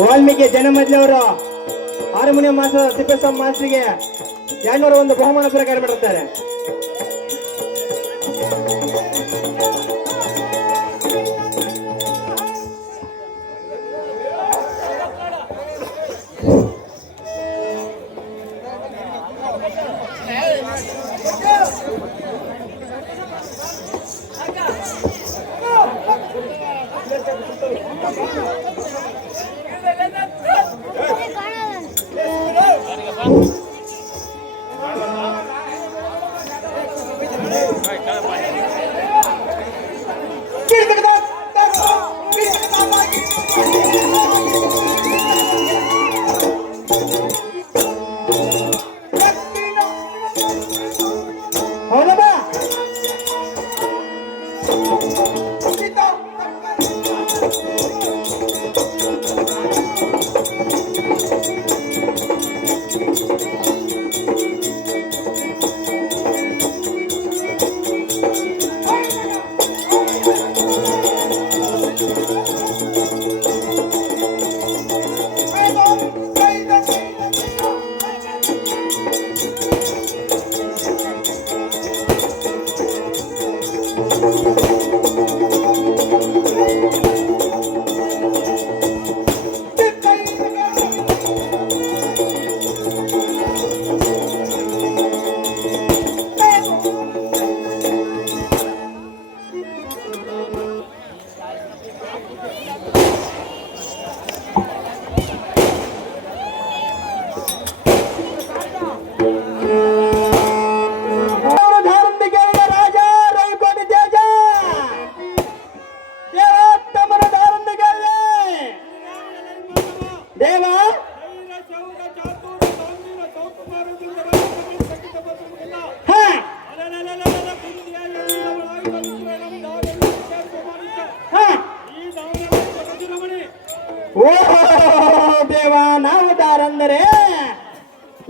Valmiki ಜನಮದ್ಲವರು harmonium master Thippeswamy ಮಾಸ್ಟರ್ಗೆ 201 ಬಹುಮಾನ ಪ್ರಕಾರ ಮಾಡಿರ್ತಾರೆ.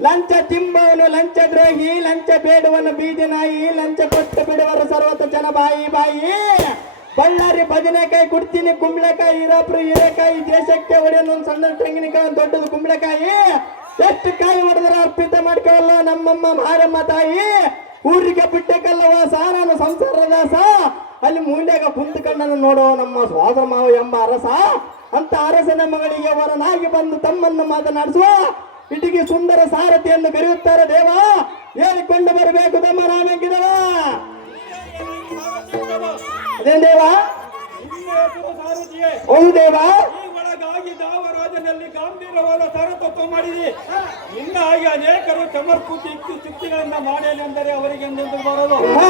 ಲಂಚ ತಿಂಬವನು ಲಂಚ ದ್ರೋಹಿ, ಲಂಚ ಬೇಡುವನು ಬೀದಿ ನಾಯಿ, ಲಂಚ ಕೊಟ್ಟು ಬಿಡುವರು ಸರ್ವತ ಜನ ಬಾಯಿ ಬಾಯಿ. ಬಳ್ಳಾರಿ ಬದನೆಕಾಯಿ ಕುಡ್ತೀನಿ, ಕುಂಬಳಕಾಯಿ ಹೀರಾಪುರ ಹೀರೆಕಾಯಿ, ದೇಶಕ್ಕೆ ಹೊಡೆಯೋನು ಒಂದು ಸಣ್ಣ ತೆಂಗಿನಕಾಯಿ, ದೊಡ್ಡದು ಕುಂಬಳಕಾಯಿ. ಎಷ್ಟು ಕಾಯಿ ಹೊಡೆದ್ರೆ ಅರ್ಪಿತ ಮಾಡ್ಕೊಳ್ಳೋ ನಮ್ಮಮ್ಮ ಮಾರಮ್ಮ ತಾಯಿ. ಊರಿಗೆ ಬಿಟ್ಟಕ್ಕಲ್ಲ ವಾಸ, ನಾನು ಸಂಸಾರ ದಾಸ, ಅಲ್ಲಿ ಮುಂಡ್ಯಾಗ ಕುಂತ್ಕಣ್ಣನ್ನು ನೋಡೋ ನಮ್ಮ ಸೋದರ ಮಾವ ಎಂಬ ಅರಸ. ಅಂತ ಅರಸನ ಮಗಳಿಗೆ ವರನಾಗಿ ಬಂದು ತಮ್ಮನ್ನು ಮಾತನಾಡಿಸುವ ಇಟಿಗೆ ಸುಂದರ ಸಾರಥಿಯನ್ನು ಕರೆಯುತ್ತಾರೆ ದೇವ. ಹೇಳಿಕೊಂಡು ಬರಬೇಕು ತಮ್ಮ ರಾಮಂಗಿದವ. ಅದೇನ್ ದೇವ? ಹೌದು ದೇವ. ಒಳಗಾಗಿ ದಾವರಾಜನಲ್ಲಿ ಗಾಂಭೀರ್ಯವಾದ ಸಾರಥತ್ವ ಮಾಡಿದೆ. ಹಿಂಗಾಗಿ ಅನೇಕರು ಚಮರ್ಕುತಿ ಚುಕ್ತಿಗಳನ್ನ ಮಾಡೇನೆಂದರೆ ಅವರಿಗೆ ಎಂದೆಂದು ಬರೋದು ಆ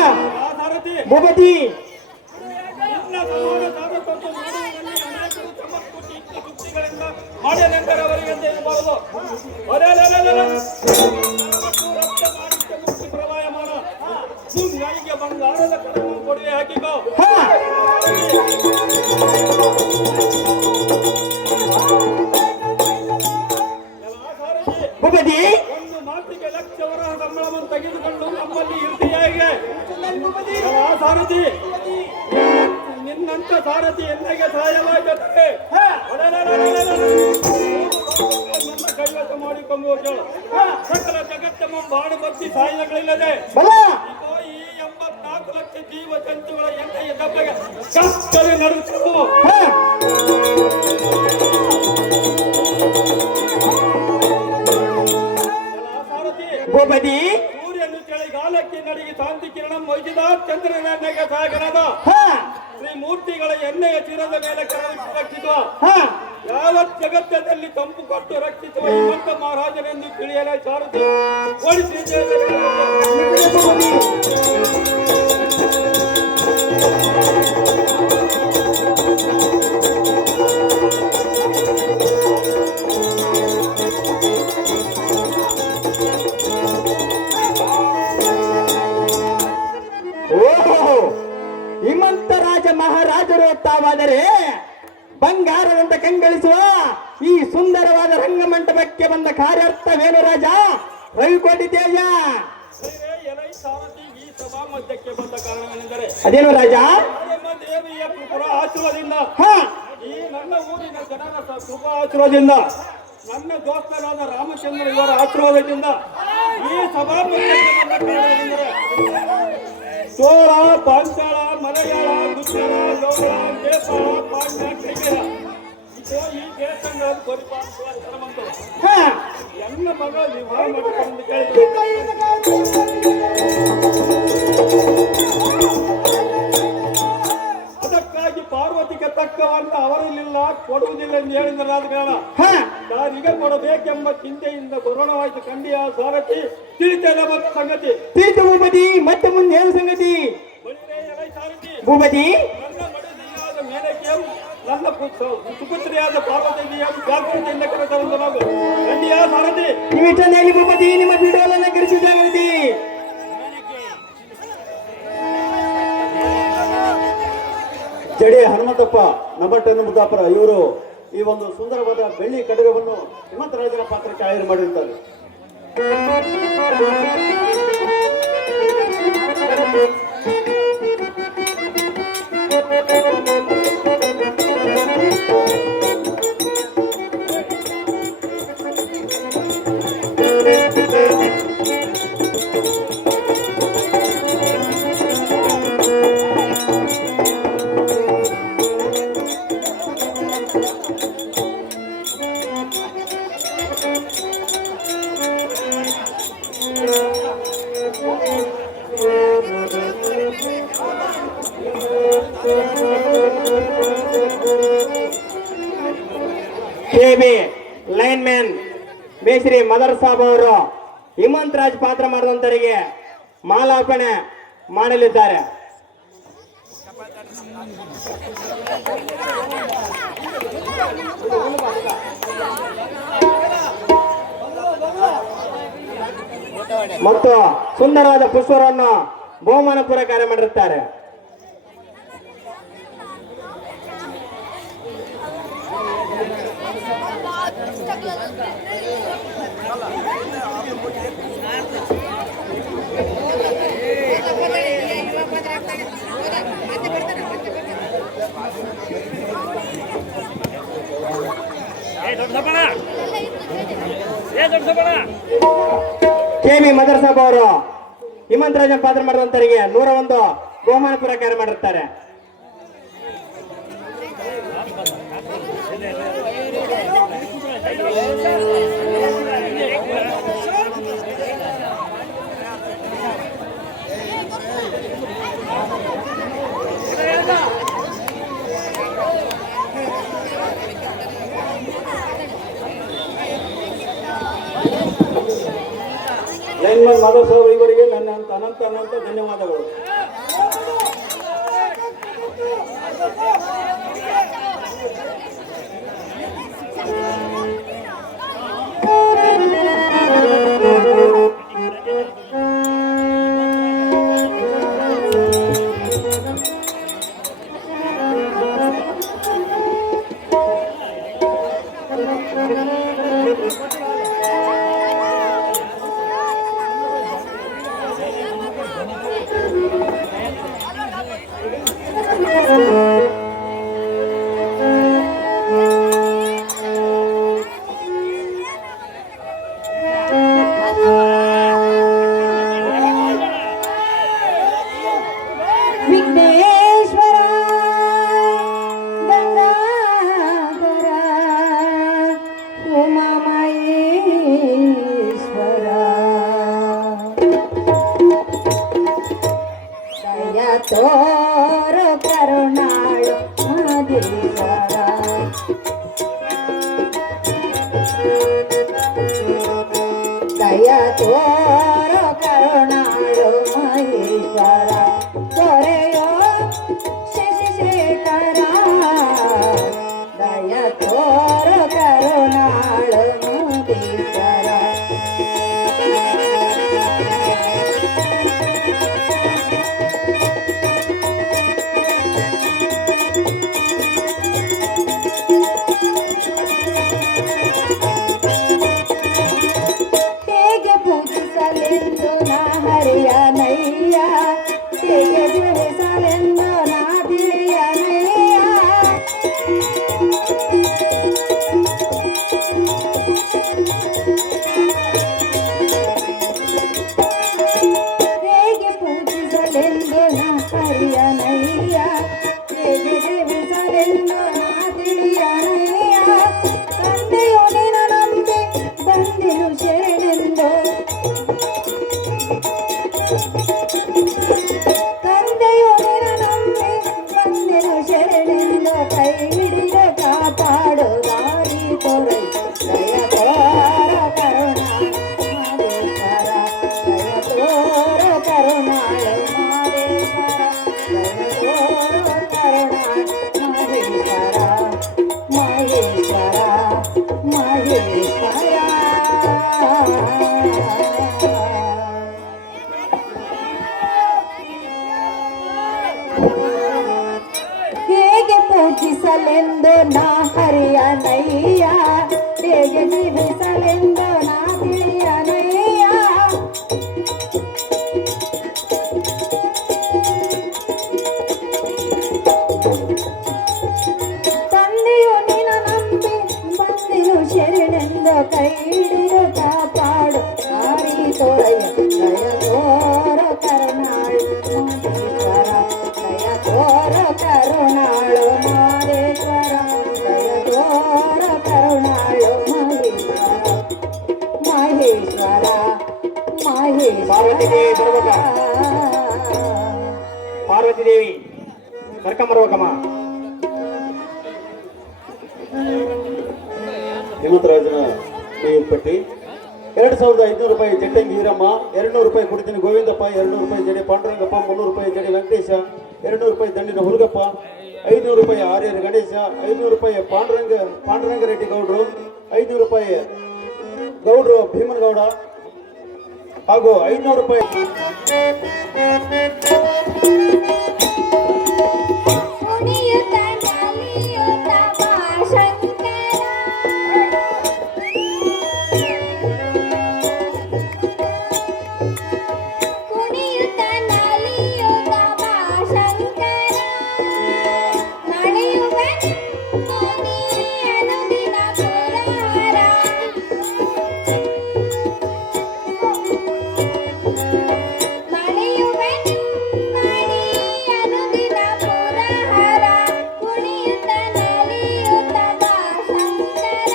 ಸಾರಥಿ ಭೂಪತಿ. ಸಾರಥತ್ವ ಮಾಡುವುದರಲ್ಲಿ ಅನೇಕರು ಚಮರ್ಕುತಿ ಚುಕ್ತಿಗಳಿಂದ ಮಾಡೇನೆಂದರೆ ಅವರಿಗೆ ಎಂದೆಂದು ಬರೋದು. ಮುಕ್ತಿ ಪ್ರವಾಯಮಾನ ಭೂಮಿಗೆ ಬಂಗಾರದ ಕಡವನ್ನು ಕೊಡುವೆ ಹಾಕಿಕೋ. ಒಂದು ಮಾತಿಗೆ 1,00,000 ವರಹ ಸಂಬಳವನ್ನು ತೆಗೆದುಕೊಂಡು ನಮ್ಮಲ್ಲಿ ಇರ್ತೀಯಾಗೆ ಸಾರಥಿ. ನಿನ್ನಂತ ಸಾರಥಿ ಎಲ್ಲಿಗೆ ಸಹಾಯವಾಗುತ್ತದೆ. ನನ್ನ ಕೈವಶ ಮಾಡಿಕೊಂಬುವ ಕೇಳು. ಸಕಲ ಜಗತ್ತಮ್ಮ ಬಾಣ ಭಕ್ತಿ ಸಾಯುಧಗಳಿಲ್ಲದೆ ಈ 84 ಲಕ್ಷ ಜೀವ ಜಂತುಗಳ ಎಣ್ಣೆಯ ದಬ್ಬೆಗೆ ಕತ್ತಲೆ ನಡುತ್ತವು. ಸೂರ್ಯನು ಚಳಿಗಾಲಕ್ಕೆ ನಡಿಗೆ ಶಾಂತಿ ಕಿರಣ ಮೊಯ್ಜಿದ ಚಂದ್ರನ ಸಾಗರದ ಶ್ರೀ ಮೂರ್ತಿಗಳ ಎಣ್ಣೆಯ ಚಿರದ ಮೇಲೆ ರಕ್ಷಿಸುವ ಯಾವ ಜಗತ್ತದಲ್ಲಿ ತಂಪು ಕೊಟ್ಟು ರಕ್ಷಿಸುವ ಹಿಮಂತ ಮಹಾರಾಜನೆಂದು ತಿಳಿಯಲೇ ಸಾರಥಿ ಓಡಿಸಿದ್ದೇವೆ. ಹಿಮಂತ ರಾಜ ಮಹಾರಾಜರು ತಾವಾದರೆ ಬಂಗಾರದಂತ ಕಂಗಳಿಸುವ ಈ ಸುಂದರವಾದ ರಂಗಮಂಟಪಕ್ಕೆ ಬಂದ ಕಾರ್ಯಾರ್ಥವೇನು ರಾಜ? ರವಿಕೋಟಿ ತೇಜ. ಈ ಸಭಾ ಮಧ್ಯಕ್ಕೆ ಬಂದ ಕಾರಣವೇನೆಂದರೆ ಅದೇನು ರಾಜ? ದೇವಿಯ ಆಶೀರ್ವಾದದಿಂದ ಈ ನನ್ನ ಊರಿನ ಜನರ ಕೃಪಾ ಆಶೀರ್ವಾದದಿಂದ ನನ್ನ ದೋಸ್ತರಾದ ರಾಮಚಂದ್ರ ಇವರ ಆಶೀರ್ವಾದದಿಂದ ಈ ಸಭಾಮಂದಿರಕ್ಕೆ ಬಂದ ಕಾರಣವೆಂದರೆ ಚೋಳ ಪಾಂಚಾಳ ಮಲಯಾಳ ಗುಜ್ಜರ ಗೌಡ ನೇಪಾಳ ಪಾಂಡ್ಯ ಕೈಗೆರ ಇದು ಈ ದೇಶಗಳನ್ನು ಪರಿಪಾಲಿಸುವ ಶ್ರಮಂತರು ನನ್ನ ಮಗ ವಿವಾಹ ಮಾಡಿಕೊಂಡು ಕೇಳಿದ್ರು. ಅದಕ್ಕಾಗಿ ಪಾರ್ವತಿಗೆ ತಕ್ಕವನ್ನು ಅವರಲ್ಲಿಲ್ಲ ಕೊಡುವುದಿಲ್ಲ ಎಂದು ಹೇಳಿದರಾದ ಕಾರಣ ನಾನೀಗ ಕೊಡಬೇಕೆಂಬ ಚಿಂತೆಯಿಂದ ಕೊರೋನಾವಾಯ್ತು ಕಂಡಿಯ ಸಾರಥಿ ತಿಳಿತದ ಮತ್ತು ಸಂಗತಿ ತಿಳಿತು ಭೂಪತಿ. ಮತ್ತೆ ಮುಂದೆ ಏನು ಸಂಗತಿ ಬಳಿರೇ ಎಲೈ ಸಾರಥಿ ಭೂಪತಿ? ನನ್ನ ಮಡದಿಯಾದ ಮೇನಕೆಯು ನನ್ನ ಸುಪುತ್ರಿಯಾದ ಪಾರ್ವತಿಯ ಜಾಗೃತಿಯಿಂದ ಕರೆತಂದು ನಾವು ಕಂಡಿಯ ಸಾರಥಿ ನೀವಿಷ್ಟನೇಲಿ ಭೂಪತಿ. ನಿಮ್ಮ ಬಿಡುವಲನ್ನ ಕರೆಸಿ ಜಾಗೃತಿ. ಜಡೆ ಹನುಮಂತಪ್ಪ ನಬಟ್ಟನ್ನು ಮುದ್ದಾಪುರ ಇವರು ಈ ಒಂದು ಸುಂದರವಾದ ಬೆಳ್ಳಿ ಕಡಗವನ್ನು ಹಿಮಂತರಾಜನ ಪಾತ್ರಕ್ಕೆ ಆಯ್ಕೆ ಮಾಡಿರ್ತಾರೆ. ಕೆಬಿ ಲೈನ್ ಮ್ಯಾನ್ ಬೇಶ್ರೀ ಮದರ್ ಸಾಬ್ ಅವರು ಹಿಮಂತ್ ರಾಜ್ ಪಾತ್ರ ಮಾಡಿದಂತರಿಗೆ ಮಾಲಾರ್ಪಣೆ ಮಾಡಲಿದ್ದಾರೆ. ಮತ್ತು ಸುಂದರವಾದ ಪುಷ್ಪವನ್ನು ಬಹುಮಾನ ಪುರಸ್ಕಾರ ಮಾಡಿರುತ್ತಾರೆ. ಕೆಬಿ ಮದರ್ ಸಾಬ್ ಅವರು ಹಿಮಂತ್ ರಾಜನ್ ಪಾತ್ರ ಮಾಡಿದಂತರಿಗೆ 101 ಬಹುಮಾನ ಪುರಸ್ಕಾರ ಮಾಡಿರುತ್ತಾರೆ. ಲೈನ್ಮನ್ ಮಾಧವ್ ಸಾಹೇಬ್ ಇವರಿಗೆ ನನ್ನ ಅನಂತ ಅನಂತ ಧನ್ಯವಾದಗಳು. ತೋರ ಕರುಣಾಳು ಮಹದೇಶ್ವರ ದಯ ತೋರ ಕರುಣಾಳು ಮಹೇಶ್ವರ ತೊರೆಯೋ ಶಶಿಶೇಖರ ದಯ ತೋರ ಕರುಣಾಳು ಮಹದೇಶ್ವರ ಹೇಗೆ ಪೂಜಿಸಲೆಂದು ನಾ ಹರಿಯನಯ್ಯ, ಹೇಗೆ ಜೀವಿಸಲೆಂದು ನಾ ತಿಳಿಯನಯ್ಯ. ತಂದೆಯು ನಿನ್ನ ನಂಬಿ ಬಂದಿರು ಶರಣೆಂದು ಕೈ ಹಿಡಿದು ಕಾಪಾಡು ದಾರಿ ತೋರಯ್ಯ. ದಯ ತೋರ ಕರುಣಾಳು ಮಹೇಶ್ವರ, ದಯ ತೋರ ಕರುಣಾಳು ಮಹೇಶ್ವರ, ದಯ ತೋರ ಕರುಣಾಳು ಮಹೇಶ್ವರ, ಪಾರ್ವತಿ ದೇವಿ ಬರ್ಬೇಕ? ಪಾರ್ವತಿ ದೇವಿ ಕರ್ಕೊಂಬರ್ಬೇಕಮ್ಮ. ಹೇಮಂತರಾಜನ ಪಟ್ಟಿ 2500 ರೂಪಾಯಿ ಜಟ್ಟಂಗಿ ಈರಮ್ಮ, 200 ರೂಪಾಯಿ ಕೊಡ್ತೀನಿ ಗೋವಿಂದಪ್ಪ, 200 ರೂಪಾಯಿ ಜಡೆ ಪಾಂಡುರಂಗಪ್ಪ, 300 ರೂಪಾಯಿ ಜಡೆ ವೆಂಕಟೇಶ, 200 ರೂಪಾಯಿ ದಂಡಿನ ಹುಡುಗಪ್ಪ, 500 ರೂಪಾಯಿ ಆರ್ಯರ ಗಣೇಶ, 500 ರೂಪಾಯಿ ಪಾಂಡುರಂಗ ರೆಡ್ಡಿ ಗೌಡ್ರು, 500 ರೂಪಾಯಿ ಗೌಡ್ರು ಭೀಮನಗೌಡ ಹಾಗೂ 500 ರೂಪಾಯಿ ಕುಣಿಯುತ್ತ ನಲಿಯುತ್ತ ಬಾ ಶಂಕರ, ಕುಣಿಯುತ್ತ ನಲಿಯುತ್ತ ಬಾ ಶಂಕರ, ನಡೆಯುವನು ನೀ ಅನುದಿನ ಪುರಹರ. ನಡೆಯುವನು ನೀ ಅನುದಿನ ಪುರಹರ, ಕುಣಿಯುತ್ತ ನಲಿಯುತ್ತ ಬಾ ಶಂಕರ.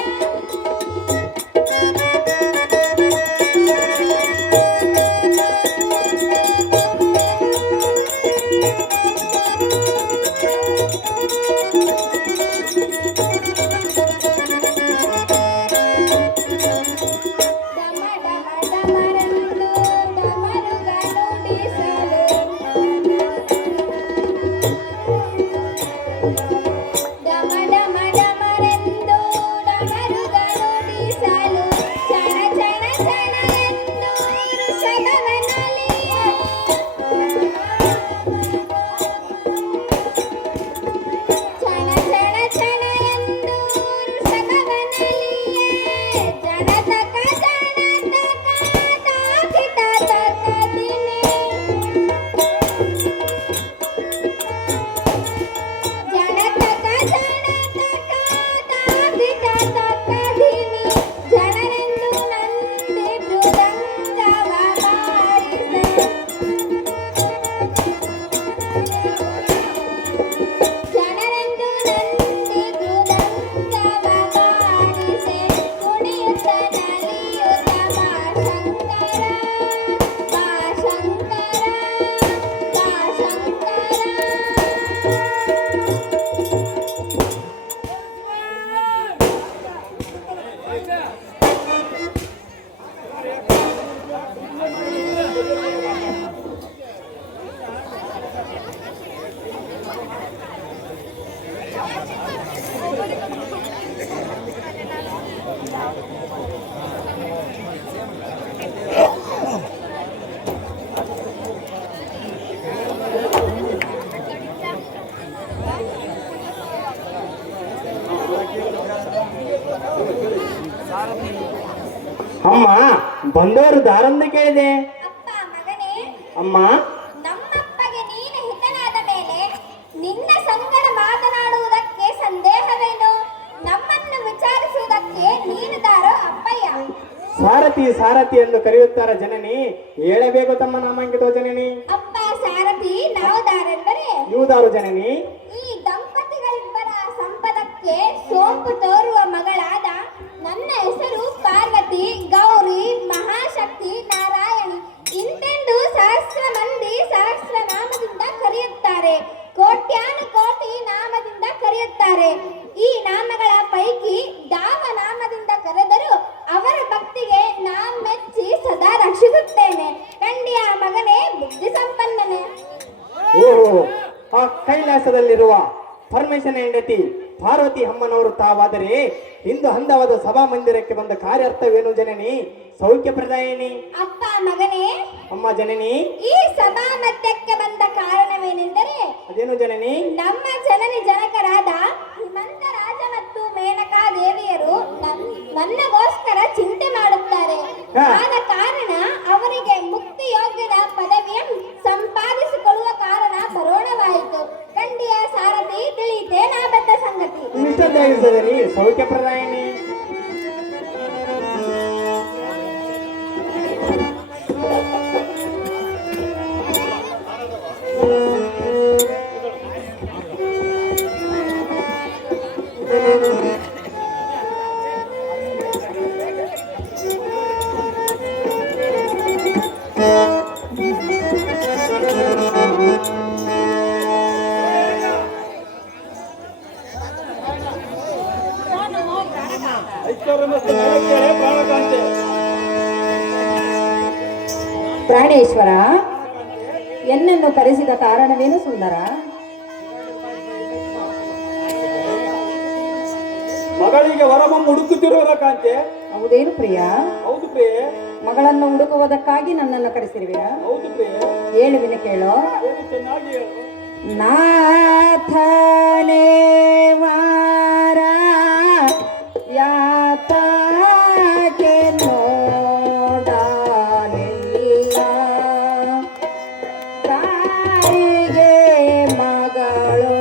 ಡಮ ಡಮ ಡಮರಂದು ಡಮರುಗನುಡಿಸಲು, ಡಮ ಡಮ ಡಮರೆಂದು ಡಮರುಗನುಡಿಸಲು, ಚಣ ಚಣ ಚಣ ಎಂದು ವೃಷಭವನಲಿಯ, ಚಣ ಚಣ ಚಣ ಎಂದು ವೃಷಭವನಲಿಯೇ, ಜನತಕ ಜನತಕ ತಾಕಿಟ ತಕದಿನಿ, ಜನತಕ ಜನತಕ ತಾಕಿಟ ತಕದಿನಿ, ಜನರೆಂದು ನಂದಿ ಮೃದಂಗವ ಬಾರಿಸೆ, ಜನರೆಂದು ನಂದಿ ಮೃದಂಗವ ಬಾರಿಸೆ, ಕುಣಿಯುತ್ತ ನಲಿಯುತ್ತ ಬಾ ಶಂಕರ, ಬಾ ಶಂಕರ, ಬಾ ಶಂಕರ. ಅಮ್ಮ ಬಂದವರು ದಾರಂದಿಕೆ ಇದೆ. ಅಪ್ಪ ಮಗನೇ, ಅಮ್ಮ ನಮ್ಮಪ್ಪಗೆ ನೀನು ಹಿತನಾದ ಮೇಲೆ ನಿನ್ನ ಸಂಗಡ ಮಾತನಾಡುವುದಕ್ಕೆ ಸಂದೇಹವೇನು? ನಮ್ಮನ್ನು ವಿಚಾರಿಸುವುದಕ್ಕೆ ನೀನು ದಾರೋ ಅಪ್ಪಯ್ಯ. ಸಾರಥಿ ಸಾರಥಿ ಎಂದು ಕರೆಯುತ್ತಾರ ಜನನಿ, ಹೇಳಬೇಕು ತಮ್ಮ ನಾಮಾಂಕಿತ ಜನನಿ. ಅಪ್ಪ ಸಾರಥಿ, ನಾವು ದಾರೆಂದರೆ ಇವುದಾರು ಜನನಿ. ಈ ದಂಪತಿಗಳಿಬ್ಬರ ಸಂಪದಕ್ಕೆ ಸೋಂಪು ತೋರುವ ಮಗಳಾದ ನನ್ನ ಹೆಸರು ಪಾರ್ವತಿ, ಗೌರಿ, ಮಹಾಶಕ್ತಿ, ನಾರಾಯಣಿ ಇಂತೆಂದು ಸಹಸ್ರ ಮಂದಿ ಸಹಸ್ರ ನಾಮದಿಂದ ಕರೆಯುತ್ತಾರೆ, ಕೋಟ್ಯಾನು ಕೋಟಿ ನಾಮದಿಂದ ಕರೆಯುತ್ತಾರೆ. ಈ ನಾಮಗಳ ಪೈಕಿ ಯಾವ ನಾಮದಿಂದ ಕರೆದರೂ ಅವರ ಭಕ್ತಿಗೆ ನಾ ಮೆಚ್ಚಿ ಸದಾ ರಕ್ಷಿಸುತ್ತೇನೆ. ಕಂಡಿಯ ಮಗನೇ, ಬುದ್ಧಿ ಸಂಪನ್ನನೆ. ಓಹೋ, ಆ ಕೈಲಾಸದಲ್ಲಿರುವ ಪರಮೇಶನ ಹೆಂಡತಿ ಪಾರ್ವತಿ ಅಮ್ಮನವರು ತಾವಾದರೆ ಇಂದು ಹಂದವಾದ ಸಭಾ ಮಂದಿರಕ್ಕೆ ಬಂದ ಕಾರ್ಯಾರ್ಥವೇನು ಜನನಿ? ಸೌಖ್ಯ ಪ್ರದಾಯಿನಿ. ಅಪ್ಪ ಮಗನೇ, ಅಮ್ಮ ಜನನಿ, ಈ ಸಭಾ ಮಧ್ಯಕ್ಕೆ ಬಂದ ಕಾರಣವೇನೆಂದರೆ ಅದೇನು ಜನನಿ? ನಮ್ಮ ಜನನಿ ಜನಕರಾದ ಹಿಮಂತ ರಾಜ ಮತ್ತು ಮೇನಕಾ ದೇವಿಯರು ನನ್ನಗೋಸ್ಕರ ಚಿಂತೆ ಮಾಡುತ್ತಾರೆ. ಹಾ. ಆದ ಕಾರಣ ಅವರಿಗೆ ಮುಕ್ತಿ ಯೋಗ್ಯದ ಪದವಿಯನ್ನು ಸಂಪಾದಿಸಿಕೊಳ್ಳುವ ಕಾರಣ ಬರೋಣವಾಯಿತು. ಕಂಡಿಯ ಸಾರಥಿ ತಿಳಿಯಿತೆ ನಾ ಬದ್ದ ಸಂಗತಿ. ಇಷ್ಟದಾಗಿ ಸೌಖ್ಯ ಪ್ರದಾಯಿನಿ. ಐಶ್ವರ್ಯ ಮತ್ತು ಮೇಲಕ್ಕೇಳೆ ಪ್ರಾಣಕಾಂತೆ. ಪ್ರಾಣೇಶ್ವರ, ಎನ್ನನ್ನು ಕರೆಸಿದ ಕಾರಣವೇನು ಸುಂದರ? ಮಗಳಿಗೆ ವರಮಮ್ಮ ಹುಡುಕುತ್ತಿರುವ ಕಾಂತೆ. ಹೌದೇನು ಪ್ರಿಯ? ಹೌದು ಪ್ರಿಯೆ, ಮಗಳನ್ನು ಹುಡುಕುವುದಕ್ಕಾಗಿ ನನ್ನನ್ನು ಕರೆಸಿರುವಿರಾ? ಹೌದು ಪ್ರಿಯೆ. ಹೇಳುವಿನ ಕೇಳೋ. ಏನು ಚೆನ್ನಾಗಿ ಹೇಳು. ನಾಥನೇ ವಾರ ಯಾತಕ್ಕೆ ನೋಡಲಿಲ್ಲ, ತಾಯಿಗೆ ಮಗಳು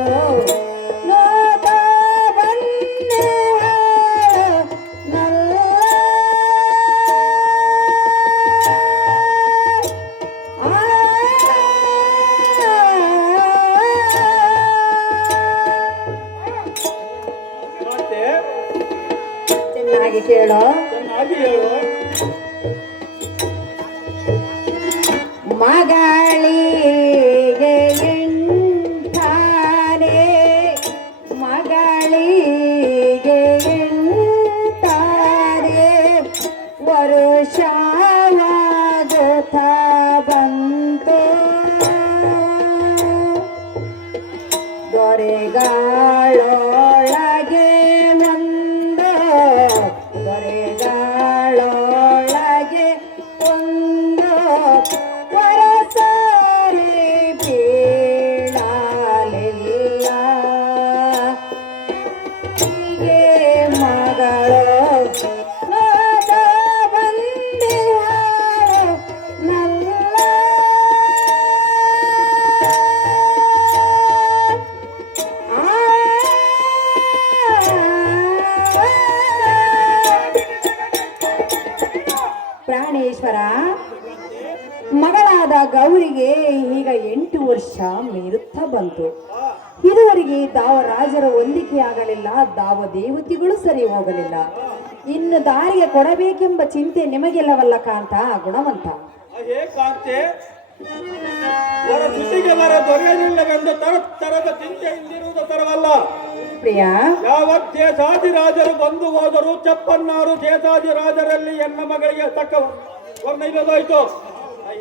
ನೋಡ ಕಾಂತೆ, ಚೆನ್ನಾಗಿ ಕೇಳೋ. ಚೆನ್ನಾಗಿ ಹೇಳು. ಮಗಳಿಗೆ ಎಂಟಾನೆ, ಮಗಳಿಗೆ ಎಂಟಾನೆ ವರುಷವಾಗುತ್ತ ಬಂತು, ದೊರೆಗಳೊಳಗೆ ಒಂದು, ದೊರೆಗಳೊಳಗೆ ಒಂದು ವರಸರಿ ಬೀಳಲಿಲ್ಲ, ಹೀಗೆ ಮಗಳು ನೋಡ ಬಂದಿಹಳು ನಲ್ಲ. ಪ್ರಾಣೇಶ್ವರ, ಮಗಳಾದ ಗೌರಿಗೆ ಈಗ 8 ವರ್ಷ ಮೀರುತ್ತಾ ಬಂತು. ಇದುವರೆಗೆ ದಾವರಾಜರ ಹೊಂದಿಕೆಯಾಗಲಿಲ್ಲ, ದಾವ ದೇವತೆಗಳು ಸರಿ ಹೋಗಲಿಲ್ಲ. ಇನ್ನು ದಾರಿಗೆ ಕೊಡಬೇಕೆಂಬ ಚಿಂತೆ ನಿಮಗೆಲ್ಲವಲ್ಲ ಕಾಂತ ಗುಣವಂತ. ಹೇ ಕಾಂತೆ, ಅವರ ಸುದ್ದಿಗೆ ಬರ ದೊರೆಯಲಿಲ್ಲವೆಂದು ತರದ ಚಿಂತೆ ಇಲ್ಲಿರುವುದು ತರವಲ್ಲ. ಪ್ರಿಯ, ಯಾವ ದೇಶಾದಿರಾಜರು ಬಂದು ಹೋದರು, ಚಪ್ಪನ್ನಾರು ದೇಶಾದಿರಾಜರಲ್ಲಿ ಎನ್ನ ಮಗಳಿಗೆ ತಕ್ಕ ವರ್ಣ ಇಲ್ಲದೋಯ್ತು.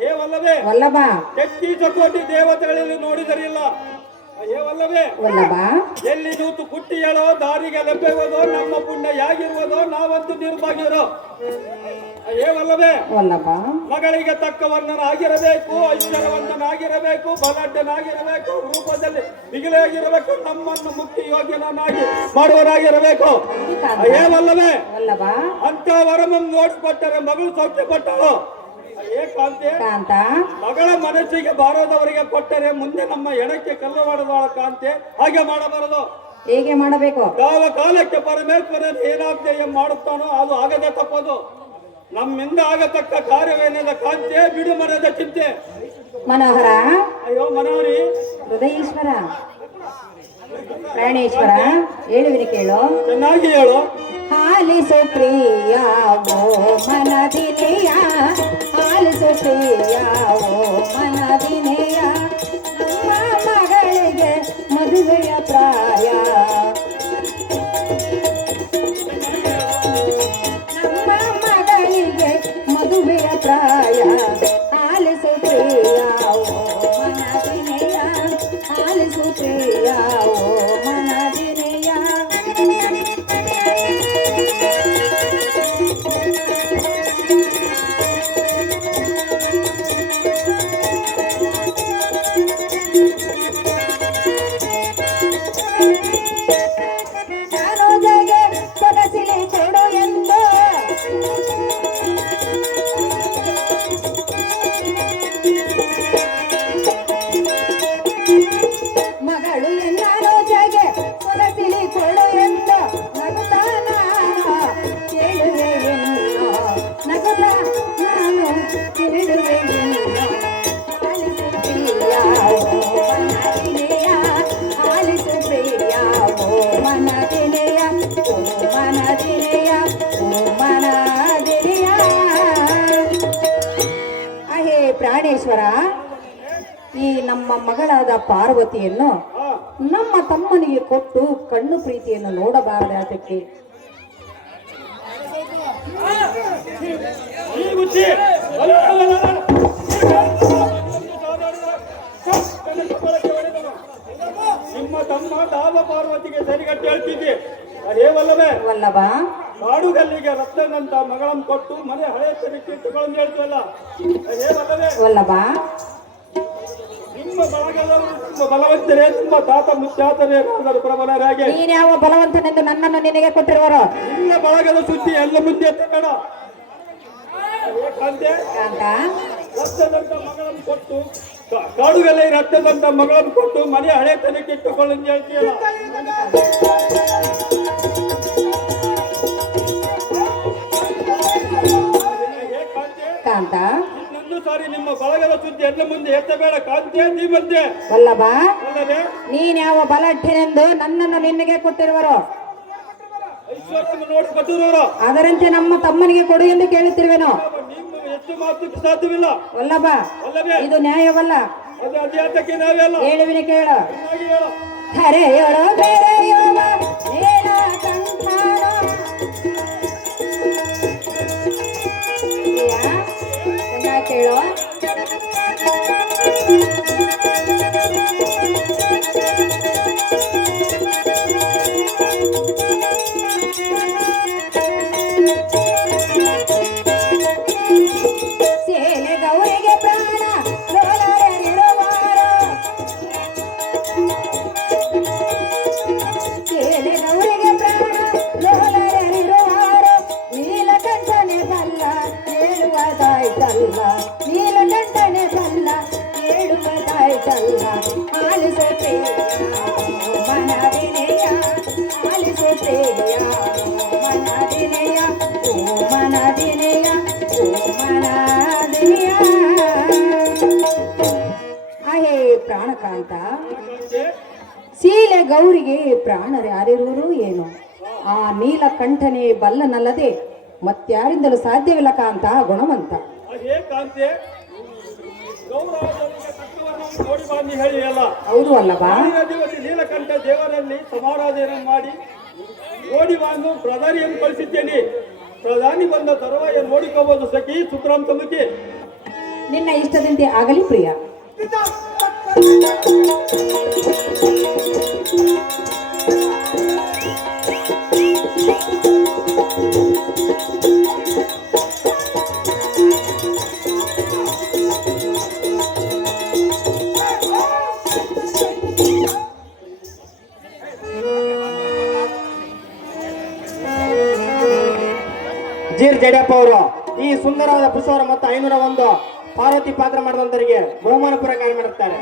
ಏವಲ್ಲವೇ ವಲ್ಲಭ, 33 ಕೋಟಿ ದೇವತೆಗಳಲ್ಲಿ ನೋಡಿದರಿಲ್ಲ. ಏವಲ್ಲವೇ ವಲ್ಲಭ, ಎಲ್ಲಿ ನೂತು ಕುಟ್ಟಿ ಹೇಳೋ ದಾರಿಗೆ ಲಭ್ಯವಾದೋ ನಮ್ಮ ಪುಣ್ಯ ಯಾಗಿರುವುದೋ ನಾವಂತೂ ನಿರ್ಭಾಗ್ಯರು. ಏವಲ್ಲವೇ ವಲ್ಲಭ, ಮಗಳಿಗೆ ತಕ್ಕ ವರ್ಣನಾಗಿರಬೇಕು, ಐಶ್ವರ್ಯವಂತನಾಗಿರಬೇಕು, ಬಲಾಢ್ಯನಾಗಿರಬೇಕು, ರೂಪದಲ್ಲಿ ಮಿಗಿಲಾಗಿರಬೇಕು, ನಮ್ಮನ್ನು ಮುಕ್ತಿ ಯೋಗ್ಯನಾಗಿ ಮಾಡುವನಾಗಿರಬೇಕು. ಏವಲ್ಲವೇ ವಲ್ಲಭ, ಅಂತ ವರಮನ್ನು ನೋಡಿಕೊಟ್ಟರೆ ಮಗಳು ಸೌಖ್ಯ ಕೊಟ್ಟಳು. ಕಾಂತೆ, ಕಾಂತ, ಮಗಳ ಮನಸ್ಸಿಗೆ ಬಾರದವರಿಗೆ ಕೊಟ್ಟರೆ ಮುಂದೆ ನಮ್ಮ ಎಣಕ್ಕೆ ಕಲ್ಲು ಮಾಡದವಳ ಕಾಂತೆ. ಹಾಗೆ ಮಾಡಬಾರದು. ಹೇಗೆ ಮಾಡಬೇಕು? ಯಾವ ಕಾಲಕ್ಕೆ ಪರಮೇಶ್ವರನು ಏನಾಜ್ಞೆಯ ಮಾಡುತ್ತಾನೋ ಅದು ಆಗದೆ ತಪ್ಪದು. ನಮ್ಮಿಂದ ಆಗತಕ್ಕ ಕಾರ್ಯವೇನದ ಕಾಂತೆ, ಬಿಡು ಮನದ ಚಿಂತೆ. ಮನೋಹರ, ಅಯ್ಯೋ ಮನೋಹರಿ, ಹೃದಯೇಶ್ವರ, ಪ್ರಾಣೇಶ್ವರ, ಹೇಳುವಿನ ಕೇಳು. ಚೆನ್ನಾಗಿ ಹೇಳು. ಆಲಿಸು ಪ್ರಿಯ ಓ ಮನದಿನೆಯ, ಆಲಿಸು ಪ್ರಿಯ ಓ ಮನದಿನೆಯ, ನಮ್ಮ ಮಗಳಿಗೆ ಮದುವೆಯ ಪ್ರಾಯ, ನಮ್ಮ ಮಗಳಿಗೆ ಮದುವೆಯ ಪ್ರಾಯ, ಆಲಿಸು ಪ್ರಿಯ ಓ ಮನದಿನೆಯ, ಆಲಿಸು ಪ್ರಿಯ ಓ ಮನದಿನೆಯ. ಪ್ರಾಣೇಶ್ವರ, ಈ ನಮ್ಮ ಮಗಳಾದ ಪಾರ್ವತಿಯನ್ನು ಹಾ ನಮ್ಮ ತಮ್ಮನಿಗೆ ಕೊಟ್ಟು ಕಣ್ಣು ಪ್ರೀತಿಯನ್ನು ನೋಡಬಾರದೆ ಅದಕ್ಕೆ. ಈ ಬುದ್ಧಿ ಅಲ್ಲ, ಅಲ್ಲ, ಅಲ್ಲ, ಅಲ್ಲ. ನಿಮ್ಮ ತಮ್ಮ ದಾವ ಪಾರ್ವತಿಗೆ ಸರಿಗಟ್ಟಿ ಹೇಳ್ತಿದ್ದೆ ಅದೇವಲ್ಲವೇ? ವಲ್ಲಭ, ಕಾಡುಗಲ್ಲಿಗೆ ರತ್ನದಂತ ಮಗಳನ್ನು ಕೊಟ್ಟು ಮನೆ ಹಳೆ ಇಟ್ಟುಗಳನ್ನು ಹೇಳ್ತೀವಲ್ಲ ಅದೇವಲ್ಲವೇ? ವಲ್ಲಭ, ನಿಮ್ಮ ಬಳಗದವರು ತುಂಬ ಬಲವಂತರೇ, ನಿಮ್ಮ ತಾತ ಮುತ್ತಾತರೇ ಪ್ರಬಲರಾಗೆ. ನೀನ್ ಯಾವ ಬಲವಂತನೆಂದು ನನ್ನನ್ನು ನಿನಗೆ ಕೊಟ್ಟಿರುವರು? ನಿನ್ನ ಬಳಗದ ಸುದ್ದಿ ಎಲ್ಲ ಮುಂದೆ ಬೇಡ. ಏಕಂತೆ ಕಾಂತ, ರಕ್ತದಂತ ಮಗಳನ್ನು ಕೊಟ್ಟು ಕಾಡುಗಲ್ಲಿ ರಕ್ತದಂತ ಮಗಳನ್ನು ಕೊಟ್ಟು ಮನೆ ಹಳೆ ತನಕ್ಕೆ ಇಟ್ಟುಕೊಳ್ಳು ಅಂತ ಹೇಳ್ತೀಯಲ್ಲ. ಏಕಂತೆ ಕಾಂತ, ಇನ್ನೊಂದು ಸಾರಿ ನಿಮ್ಮ ಬಳಗದ ಸುದ್ದಿ ಎಲ್ಲ ಮುಂದೆ ಎತ್ತಬೇಡ. ಕಾಂತೆ ನೀ ಬಂದೆ ವಲ್ಲಭ, ಅಲ್ಲದೆ ನೀನ್ ಯಾವ ಬಲಠ್ಯನೆಂದು ನನ್ನನ್ನು ನಿನಗೆ ಕೊಟ್ಟಿರುವರು? ಐಶ್ವರ್ಯವನ್ನು ನೋಡಿ ಬದುರವರು ಅದರಂತೆ ನಮ್ಮ ತಮ್ಮನಿಗೆ ಕೊಡು ಎಂದು ಕೇಳುತ್ತಿರುವೆನು. ನಿಮ್ಮ ಹೆಚ್ಚು ಮಾತು ಸಾಧ್ಯವಿಲ್ಲ ವಲ್ಲಭ, ಅಲ್ಲವೇ? ಇದು ನ್ಯಾಯವಲ್ಲ. ಅದು ಅಧ್ಯಾತ್ಮಕ್ಕೆ ನಾವೆಲ್ಲ ಹೇಳುವಿನ ಕೇಳು. ಚೆನ್ನಾಗಿ ಹೇಳು. ಹರೆಯೊಳು ಬೆರೆಯುವ ನೀಲ ಕಂಠಾನ. ಚೆನ್ನಾಗಿ ಕೇಳು. ಸೇಲೆ ಗೌರಿಗೆ ಪ್ರಾಣ ಲೋಲರಿರುವಾರು. ಸೇಲೆ ಗೌರಿಗೆ ಪ್ರಾಣ ಲೋಲರಿರುವಾರು. ನೀಲಕಂಠನೆ ಬಲ್ಲ ಹೇಳುವುದಾಯ್ತಲ್ಲ, ನೀಲಕಂಠನೆ ಬಲ್ಲ ಹೇಳುವುದಾಯ್ತಲ್ಲ. ಆಲಿಸುತ್ತೇಯ ಮನದಿನೆಯ, ಆಲಿಸುತ್ತೇಯ ಮನದಿನೆಯ, ಓ ಮನದಿನೆಯ, ಓ ಮನದಿನೆಯ. ಹೇ ಪ್ರಾಣಕಾಂತ, ಸೀಲೆ ಗೌರಿಗೆ ಪ್ರಾಣರ್ಯಾರಿರುವರು ಏನು? ಆ ನೀಲಕಂಠನೆ ಬಲ್ಲನಲ್ಲದೆ ಮತ್ಯಾರಿಂದಲೂ ಸಾಧ್ಯವಿಲ್ಲ ಕಾಂತ ಗುಣವಂತ. ಅದೇ ಕಾಂತೆ ಗೌರವದೊಂದಿಗೆ ತತ್ವವನ್ನು ನೋಡಿ ಬಂದು ಹೇಳಿ ಅಲ್ಲ. ಹೌದು ವಲ್ಲಭ, ನಾಳಿನ ದಿವಸ ನೀಲಕಂಠ ದೇವರಲ್ಲಿ ಸಮಾರಾಧನೆ ಮಾಡಿ ಓಡಿ ಬಂದು ಪ್ರಧಾನಿಯನ್ನು ಕಳಿಸಿದ್ದೇನೆ. ಪ್ರಧಾನಿ ಬಂದ ತರುವಾಯ ನೋಡಿಕೋಬಹುದು ಸಖಿ ಸುಕ್ರಾಂತ ಮುಖಿ. ನಿನ್ನ ಇಷ್ಟದಂತೆ ಆಗಲಿ ಪ್ರಿಯ. ಜೀರ್ ಜಡಿಯಪ್ಪ ಅವರು ಈ ಸುಂದರವಾದ ಪುಷ್ಪವರ ಮತ್ತು 501 ಪಾರ್ವತಿ ಪಾತ್ರ ಮಾಡಿದಂತರಿಗೆ ಬಹುಮಾನ ಪುರಸ್ಕಾರ ಮಾಡುತ್ತಾರೆ.